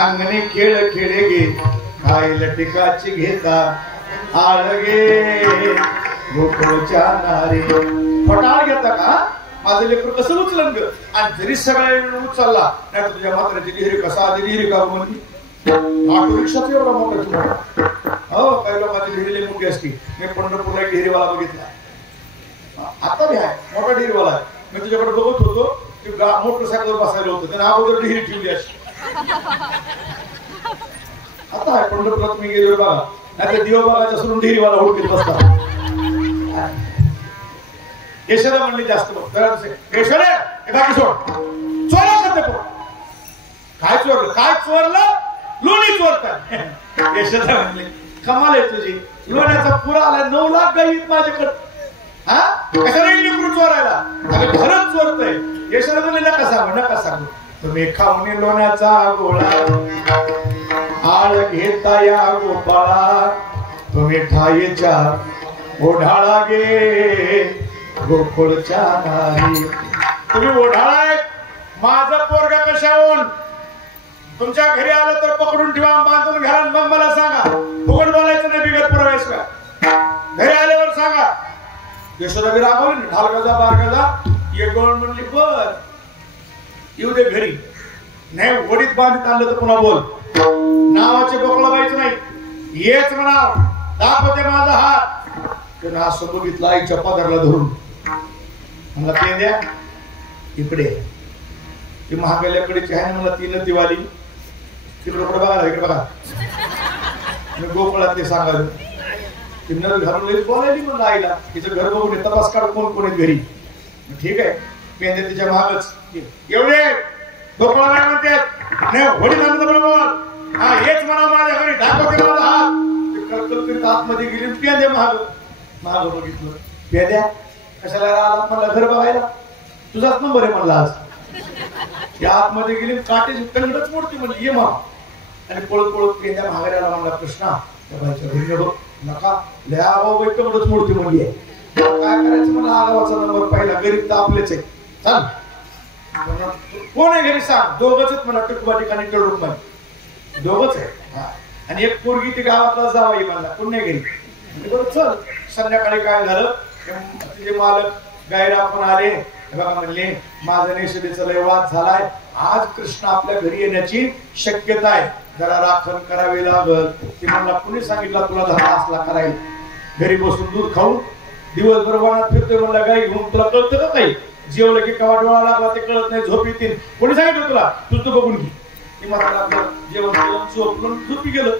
अंगणे खेळ खेळे गे, खायला टिकाची घेता आळगे गोकुळच्या नारी. फटाळ घेता का? माझं लेकर कसं उचलन ग? आणि जरी सगळ्या उचलला नाही तर तुझ्या म्हाताऱ्याची डिहरी कसा आधी डिहरी का म्हणली? ऑटो रिक्षाच एवढा मोठा. हो, काही लोकांची डिहरी मोठी असती. मी पंढरपूरला डिहरीवाला बघितला, आता बी आहे मोठा डिहरीवाला आहे. मी तुझ्याकडे बघत होतो, मोटरसायकलवर बसायला होतं, त्याने अगोदर डिहरी ठेवली अशी. आता आहे पंढरपुरात मी गेलो बघा, नाही देव बघायचा सोडून डिहरीवाला ओळखीत बसता. यशोदा म्हणली जास्त बघ. यशोदे बाकी सोड, चोरा काय चोरलं? काय चोरलं? लोणी चोरताय. यशोदा म्हणली, कमाल आहे तुझी, लोण्याचा पुरा आला, 9 लाख गाई माझ्याकडे. हा कशाला लेकरू चोरायला? अगं खरंच चोरतय. यशोदा म्हणले, नका सांगू नका सांगू, तुम्ही खाऊन लोण्याचा गोळा आळ घेता या गोपाळा, तुम्ही ठाईच्या ओढाळा गे गोकुळच्या नारी. तुम्ही ओढाळा. माझं पोरगा कशाहून तुमच्या घरी आलं तर पकडून ठेवा, बांधून घाला, मग मला सांगा. फुकट बोलायचं नाही, बिगत पुरावेस का? घरी आल्यावर सांगा. यशोदा बी रागवली, ढाल गजा बार गजा. एक दोन म्हणली, बर येऊ दे घरी. नाही वडीत बांधित आणलं तर पुन्हा बोल. नावाचे बोकळा व्हायचं नाही, येच म्हणाव, दाखवते माझा हात. त्यानं असं बघितलं आईच्या पदरला धरून. मला ते द्या इकडे, ती महागल्याकडेची आहे ना, मला ती नदी वाली तिकडे बघा, इकडे बघा. गोकुळात ते सांगायचं, ती नदी घालून बोलायली म्हणलं आईला, तिचं घर बघून तपास काढ कोण कोण घरी. ठीक आहे, पेंदे तिच्या महागच एवढे गोकुळा काय म्हणते, वडील बोल. हा हेच म्हणा, माझ्या घरी दाखवते माझा हात. आतमध्ये गेली, पेंदे महाग महाग बघितलं. पेंद्या कशाला आला म्हणला घर बघायला? तुझाच नंबर आहे म्हणला आज. या आतमध्ये गेली, काटेची कंगडच मोडती म्हणजे ये मा. आणि पळत पळत पेंद्या महागाऱ्याला म्हणला, कृष्णा त्या बाईच्या घरी बघ नका, लया बाई कंगडच मोडती म्हणजे काय करायचं मला? आगावाचा नंबर पाहिला, गरीब तर आपलेच आहे, चाल कोण आहे घरी सांग. दोघच आहेत म्हणा, टिकवा ठिकाणी कडून दोघच आहे. आणि एक पोरगी ती गावातला जावाई म्हणला, कोण नाही घरी. बरं चल. संध्याकाळी काय झालं, तिचे मालक गायरा पण आले. बघा म्हणले, माझा यशोदेचा लय वाद झालाय, आज कृष्ण आपल्या घरी येण्याची शक्यता आहे, जरा राखण करावी लागत. ती म्हणला, कुणी सांगितलं तुला धडा असला करायला? घरी बसून दूध खाऊन दिवसभर वनात फिरतोय म्हणला, गाई घेऊन तुला कळतं का काही? जेवलं की कवा डोळा लागला ते कळत नाही, झोप येतील. कोणी सांगितलं तुला? तुझं बघून घे. ती म्हणाला, जेवण केलं, झोपलं, झोपी गेलं.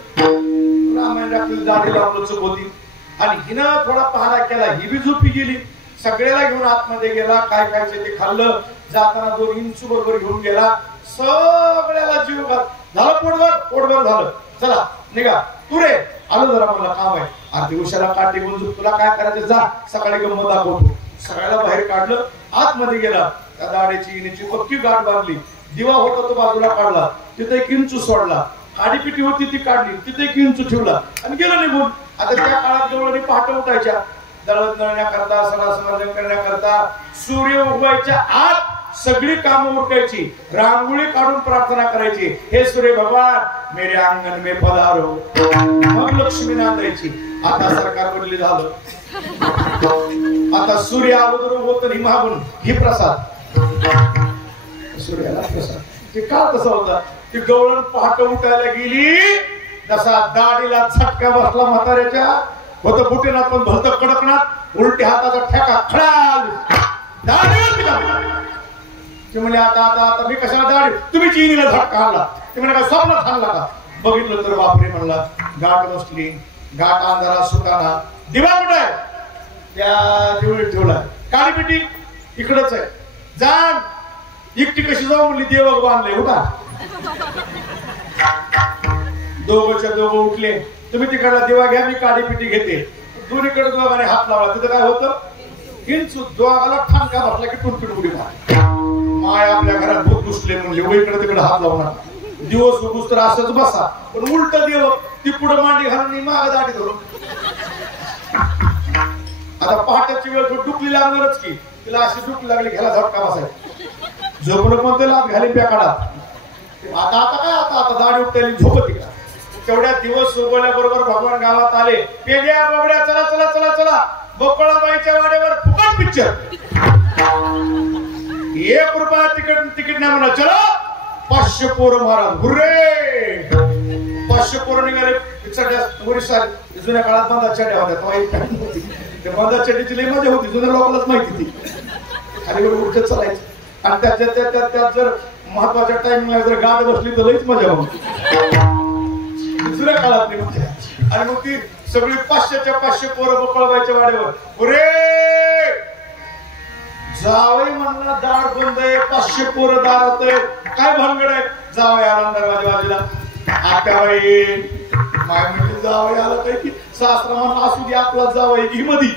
रामायण रात्री दाढी लावलं चूक होती. आणि हिनं थोडा पहारा केला, ही बी झोपी गेली. सगळ्याला घेऊन आतमध्ये गेला, काय खायचं ते खाल्लं. जाताना 2 इंच बरोबर घेऊन गेला. सगळ्याला जीव घात झालं, पोटभर झालं. चला निघा, तू रे आलो जरा, मला काम आहे. आरती उशाला काठी गुंजून, तुला काय करायचं जा, सकाळी गंमत दाखवतो. सगळ्याला बाहेर काढलं, आतमध्ये गेला. त्या दाढीची इनीची पक्की गाठ बांधली. दिवा होता तो बाजूला काढला, तिथे 1 इंच सोडला. काडीपिटी होती ती काढली, तिथे 1 इंच ठेवला आणि गेलं निघून. आता त्या काळात गवळणी पहाटे उठायच्या, दळण दळण्याकरता, सणासमारंभ करण्याकरता. सूर्य उगवायच्या आत सगळी कामं उरकायची, रांगोळी काढून प्रार्थना करायची, हे सूर्य भगवान मेरे अंगण में पधारो. मग लक्ष्मी नांदायची. आता सरकार बदली झालं, आता सूर्य अगोदर होत नाही, मागून ही प्रसाद सूर्याला प्रसाद. ते का तसा होता? ती गवळण पहाटे उठायला गेली, तसा दाढीला झटका बसला म्हाताऱ्याच्या. होतं बुटीनाथ पण भरत कडकनाथ, उलटी हाताचा ठेका खडाल दाढीवर. ते म्हणले आता आता आता मी कशाला दाढी, तुम्ही चिनीला झटका आणला. ते म्हणे काय स्वप्नात आणला का? बघितलं तर बापरे म्हणला, गाठ बसली, गाठ अंधारा सुटाना. दिवा कुठे आहे? त्या दिवळीत ठेवला. काळी पेटी इकडच आहे. जाण एकटी कशी जाऊ म्हणली, देव बांधले उठा. दोघंच्या दोघं उठले. तुम्ही तिकडला दिवा घ्या, मी काळी पेटी घेते. दोन्हीकडे दोघांनी हात लावला. तिथं काय होतं? हिंचू दोघाला ठाणका बसला की टुनटुन उडी मार. माय आपल्या घरात भूत घुसले म्हणजे इकडे तिकडे हात लावणार. दिवस उगूस तर असंच बसा, पण उलट देव ती पुढे मांडी घालून माग दाटी धरून. आता पहाटेची वेळ थोडी डुकली लागणारच की, तिला अशी डुकली लागली घ्यायला झटका बसायचा. झोपलं पण ते लाभ घाली प्याकाडात. आता आता काय आता आता दाढी उठतायली झोपती का? तेवढ्या दिवस सोबल्याबरोबर भगवान गावात आले. पेद्या बाबड्या चला चला चला चला, बकोळाबाईच्या वाड्यावर फुकट पिक्चर. 1 रुपया तिकीट नाही म्हणा. चला 500 पोरं महाराज हुर्रे. 500 पोरं निघाले. जुन्या काळात बंदा चड्या होत्या. त्या बंदा चड्डीची लई मजा होती. जुन्या लोकांनाच माहिती ती. खाली उठत चालायचं आणि त्यात जर महत्वाच्या टाइमिंगला जर गाड बसली तर लईच मजा होती जुन्या काळातली मजा. आणि मग ती सगळी 500च्या 500 पोरं बकोळाबाईच्या वाड्यावर हुर्रे. जावई म्हणला दार बंद आहे, 500 पोरं दारात आहे, काय भानगड आहे? जावई आला दरवाजा बाजूला. आत्याबाई माय म्हणजे जावई आला काय की सासरा म्हणला असू दे आपला जावई ही मधी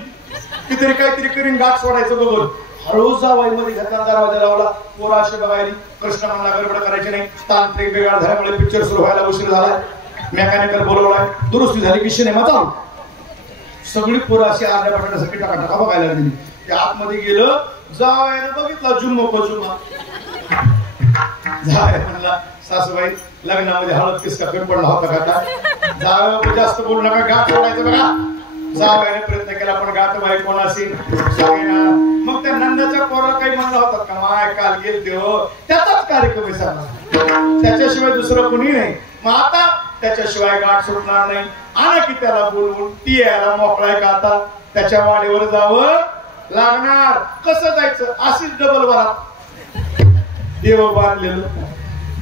कितीतरी काहीतरी करीन गाठ सोडायचं बघून. हळूच जावई मध्ये घातला, दरवाजा लावला. पोरं अशी बघायली. कृष्ण म्हणला गडबड करायची नाही. तांत्रिक बिघाड झाल्यामुळे पिक्चर सुरू व्हायला उशीर झालाय. मेकॅनिकल बोलवलाय. दुरुस्ती झाली की सिनेमा चालू. सगळी पोरं अशी अर्ध्या बटाट्यासारखी टाका बघायला लागली. त्या आतमध्ये गेलं. जावयानं बघितला जुम्मा पजुमा. जावया म्हणला सासूबाई लग्नामध्ये हळद किसका कमी पडला होता का? जावया जास्त बोलू नका, गाठ सोडायचं बघा. जावयाने प्रयत्न केला पण गाठ बाई कोण असेल. मग त्या नंदाच्या पोराला काही म्हणलं होतात का? माय काल गेलते हो. त्याचाच कार्यक्रम आहे, त्याच्याशिवाय दुसरं कोणी नाही. मग आता त्याच्याशिवाय गाठ सुटणार नाही. आणा की त्याला बोलवून. ती यायला मोकळाय का आता? त्याच्या वाडीवर जावं लागणार. कसं जायचं? अशीच डबल वरात देव बांधलेलं.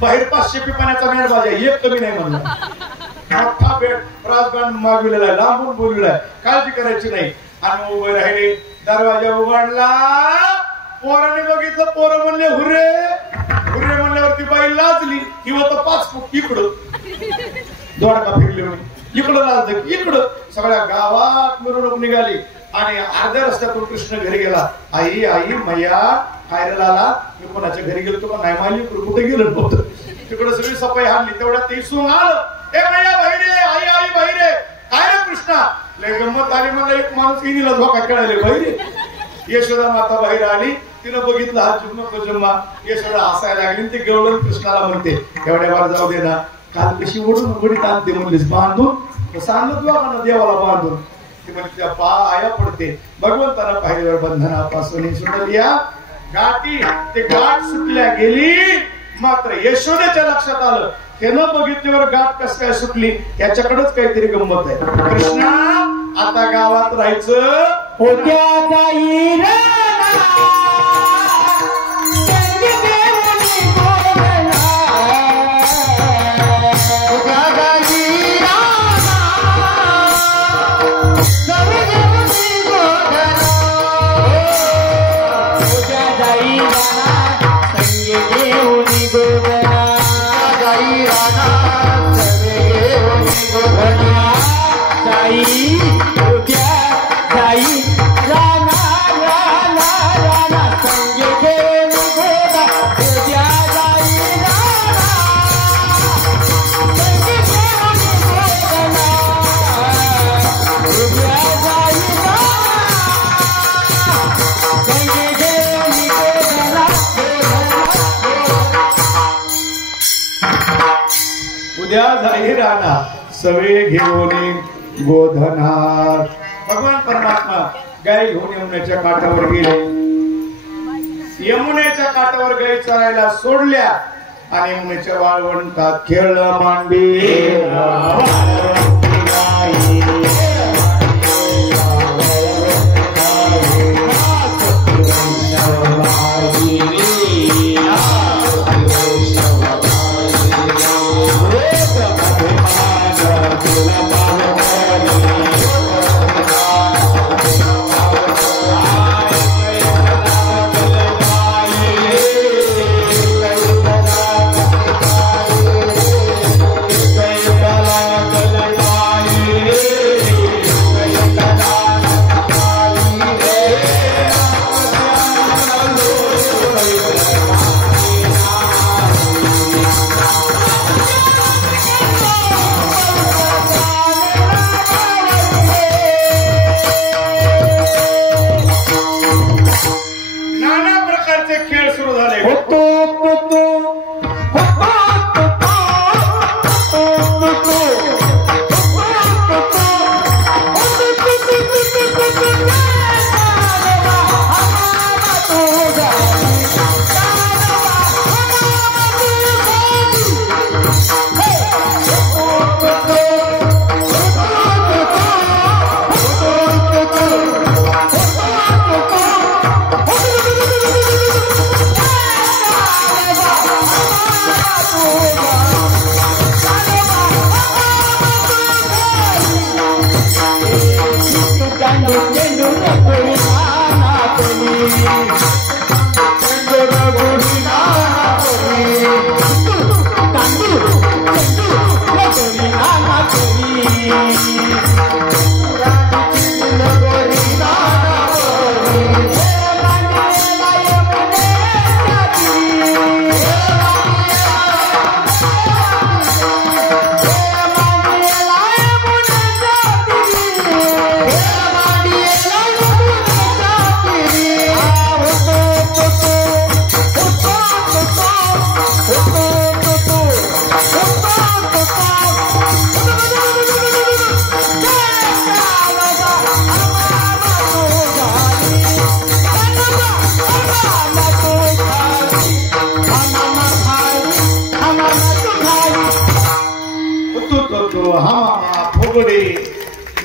बाहेर 500 पिपाण्याचा बँड बाजा एक कमी नाही म्हणलं. मोठा बेड राजबँड मागविलेला आहे, लांबून बोलविलाय. काळजी करायची नाही. आणि उभे राहिले. दरवाजा उघडला. पोराने बघितलं. पोरं म्हणले हुरे हुरे म्हणल्यावरती बाई लाजली. ही होतं 5 फूट इकडं. दोडका फिरले म्हणे. इकडं लाजलं इकडं. सगळ्या गावात मिरवणूक निघाली. आणि अर्ध्या रस्त्यातून कृष्ण घरी गेला. आई आई मैया खायला मी कोणाच्या घरी गेलो का नाही माहिती कुठे गेलो नव्हतं. तिकडे सगळी सफाई हाणली. तेवढ्यात ते सून आलं. ए मैया बहिरे, आई आई बहिरे, काय रे कृष्णा? लय गंमत आली. मला एक माणूस इनीला झोका खेळायला बहिरे. यशोदा माता बाहेर आली. तिनं बघितलं हा जुम्मा. यशोदा हसायला लागली. ते गेवळून कृष्णाला म्हणते एवढ्या वार जाऊ दे ना. काल कशी ओढून उघडीत आणते म्हणलीस बांधून. सांगत तुला देवाला बांधून. त्या पाया पडते. भगवंताला पाहिल्यावर बंधनापासून सुटल्या गाठी. ते गाठ सुटल्या गेली. मात्र यशोदेच्या लक्षात आलं त्यानं बघितल्यावर गाठ कस काय सुटली. याच्याकडेच काहीतरी गंमत आहे. कृष्णा आता गावात राहायचं. होत्या जाई सवे घेऊन गोधनार. भगवान परमात्मा गाय घेऊन यमुनेच्या काठावर गेले. यमुनेच्या काठावर गाई चरायला सोडल्या आणि यमुनेच्या वाळवंटात खेळलं मांडी.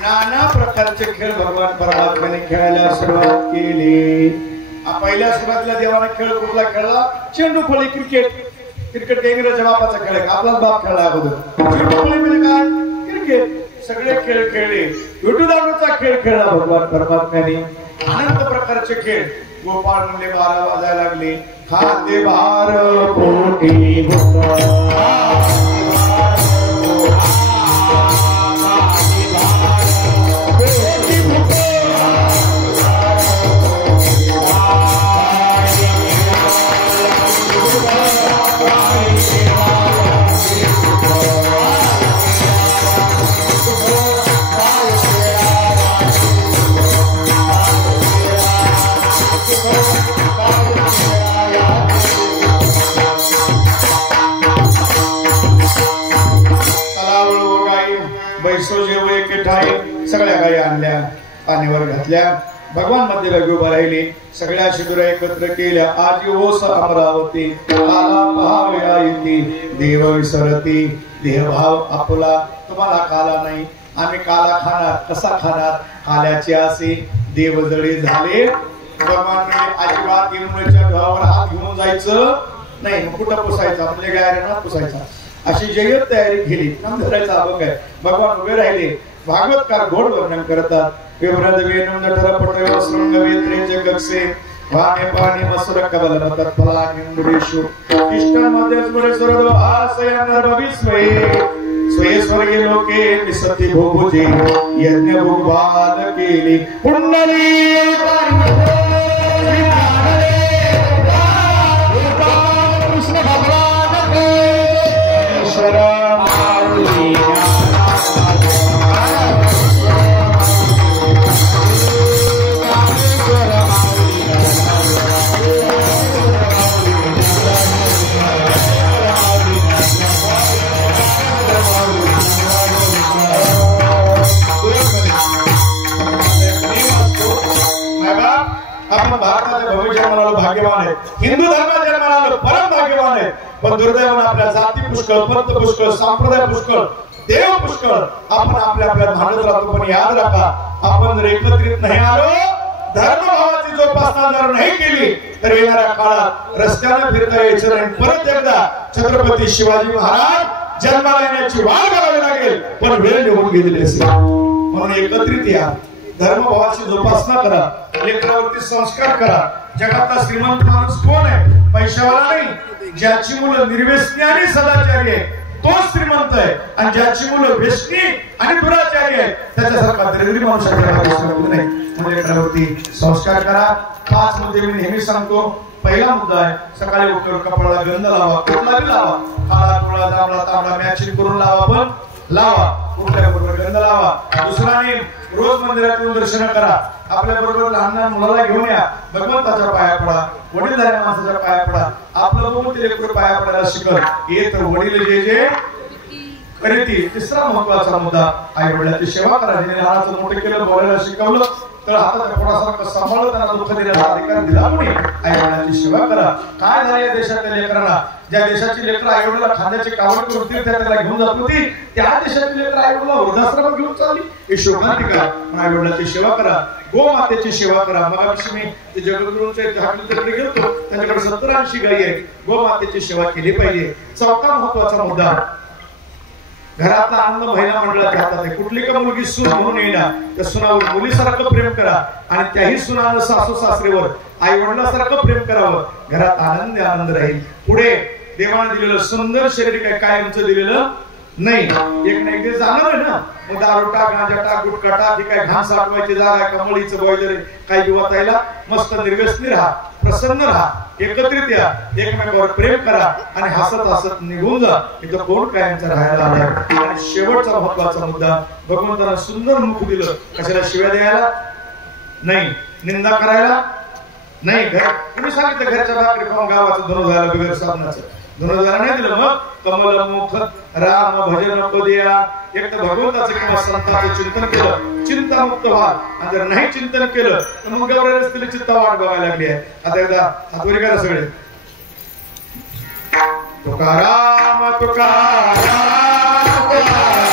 नाना प्रकारचे खेळ भगवान परमात्म्याने खेळायला सुरुवात केली. पहिल्या सुरुवातीला देवाने खेळ कुठला खेळला? चेंडू फळी क्रिकेट. क्रिकेट काही इंग्रज बापाचा खेळ आहे, आपलाच बाप खेळला अगोदर. चेंडू फळी म्हणजे काय? क्रिकेट. सगळे खेळ खेळले. विठुदारूचा खेळ खेळला भगवान परमात्म्याने. अनंत प्रकारचे खेळ. गोपाळ म्हणले 12 वाजायला लागले. खाते भार पोटी सगळ्या गायी आणल्या, पाण्यावर घातल्या. भगवान मध्यभागी उभा राहिले. सगळ्या शिदुरा एकत्र केल्या. आजी ओस अमरावती काला पहावया येती देव विसरती. देहभाव आपला तुम्हाला काला नाही, आम्ही काला खाणार. कसा खाणार? काल्याचे असे देवजळी झाले. भगवान अजिबात यमुनेच्या डोहावर हात घेऊन जायचं नाही. मग कुठं पुसायचा? आपल्या गायरांना पुसायचा. अशी जय्यत तयारी केली. धरायचा अभंग आहे. भगवान उभे राहिले. भागवतकार घोड वर्णन करतात. विव्रत वेणुं नटरपटयो शृंगवेत्रे जगक्षे वाणे पाणी मसुर कबल मतत्फलानिंदुरेषु इष्टमध्ये स्मरेश्वर भासया नरभविस्वे स्वे स्वर्गे लोके निसती भोभुजे यज्ञ भोगवाद केली पुंडली कृष्ण भगवान ईश्वर भाग्यवान आहे. हिंदू धर्मात जन्माला आलो परम भाग्यवान आहे. पण दुर्दैवाने आपल्या जाती पुष्कळ, पंथ पुष्कळ, संप्रदाय पुष्कळ, देव पुष्कळ. आपण आपल्या भांडत राहतो. पण याद राखा, आपण जर एकत्रित नाही आलो, धर्मभावाची जोपासना जर नाही केली तर येणाऱ्या काळात रस्त्याने फिरता यायचं नाही. परत एकदा छत्रपती शिवाजी महाराज जन्माला येण्याची वाट बघावी लागेल, पण वेळ निघून गेलेली असेल. म्हणून एकत्रित या, धर्मभावाची जोपासना करा, लेकरावरती संस्कार करा. जगातला श्रीमंत माणूस कोण आहे? पैशावाला नाही. ज्याची मुलं निर्व्यसनी आणि सदाचारी आहे तोच श्रीमंत आहे, आणि ज्याची मुलं व्यसनी आणि दुराचारी आहे त्याच्यासारखा दरिद्री माणूस नाही. म्हणजे लेकरावरती संस्कार करा. 5 मुद्दे मी नेहमी सांगतो. पहिला मुद्दा आहे, सकाळी उठल्यावर कपाळाला गंध लावा, कुठलाही लावा, काळा कुळा जांभळा तांबडा मॅचिंग करून लावा, पण लावा, उठल्याबरोबर गंध लावा. दुसरा नियम, रोज मंदिरात येऊन दर्शन करा. आपल्या बरोबर लहान लहान मुलाला घेऊन या, भगवंताच्या पाया पडा, वडीलधाऱ्या माणसाच्या पाया पडा. आपलं बघून ते लेकरं पाया पडायला शिकल. हे तर वडील जे जे करीती. तिसरा महत्वाचा मुद्दा, आई वडिलांची सेवा करा. ज्याने लहानाचं मोठे केलं, बोलायला शिकवलं, तर हाताच्या पोटासारखं सांभाळलं, त्यांना दुःख देण्याचा अधिकार दिला म्हणे. आई वडिलांची सेवा करा. काय झालं या देशातल्या लेकरांना? ज्या देशाची लेकरं आई वडिला खांद्याची कावड करतील त्याला घेऊन जात होती, त्या देशाची लेकरं आई वडिला वृद्धाश्रमात घेऊन चालली. हे शोभांतिका. आई वडिलांची सेवा करा, गोमातेची सेवा करा. मगाशी मी ते जगद्गुरूंच्या तिकडे गेलो, त्यांच्याकडे 70-80 गायी आहेत. गोमातेची सेवा केली पाहिजे. चौथा महत्वाचा मुद्दा, घरातला आनंद महिला मंडळाच्या हातात आहे. कुठली का मुलगी सून म्हणून येणार, त्या सुनावर मुलीसारखं प्रेम करा, आणि त्याही सुनानं सासू सासरेवर आई वडिलांसारखं प्रेम करावं. घरात आनंद आनंद राहील. पुढे देवाने दिलेलं सुंदर शरीर काय कायमचं दिलेलं नाही. एक ना एक दिवस जाणार आहे ना. मग दारू टाक, गांजा टाक, गुटखा टाक, ही काय घाण साठवायची जागा आहे, कमळीचं बॉयलर काही दिवसायला. मस्त निर्व्यसनी राहा, प्रसन्न राहा, एकत्रित या, एकमेकावर प्रेम करा, आणि हसत हसत निघून जा. इथं कोण कायमचं राहायला आलाय. आणि शेवटचा महत्वाचा मुद्दा, भगवंताला सुंदर मुख दिलं, कशाला शिव्या द्यायला नाही, निंदा करायला नाही. तुम्ही सांगितलं घरच्या भाकरी खाऊन गावाचं धनु झालं बिगर साधनाचं, धनु झालं नाही दिलं. मग कमल मुख राम भजन पदिया. एक तर भगवंताचं किंवा संतांचं चिंतन केलं, चिंतामुक्त व्हा. आणि जर नाही चिंतन केलं तर मग गौरव रस्त्याला चिंता वाट बघायला लागली आहे. आता एकदा हातवरी करा सगळे. तुकाराम तुकाराम तुकाराम.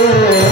रे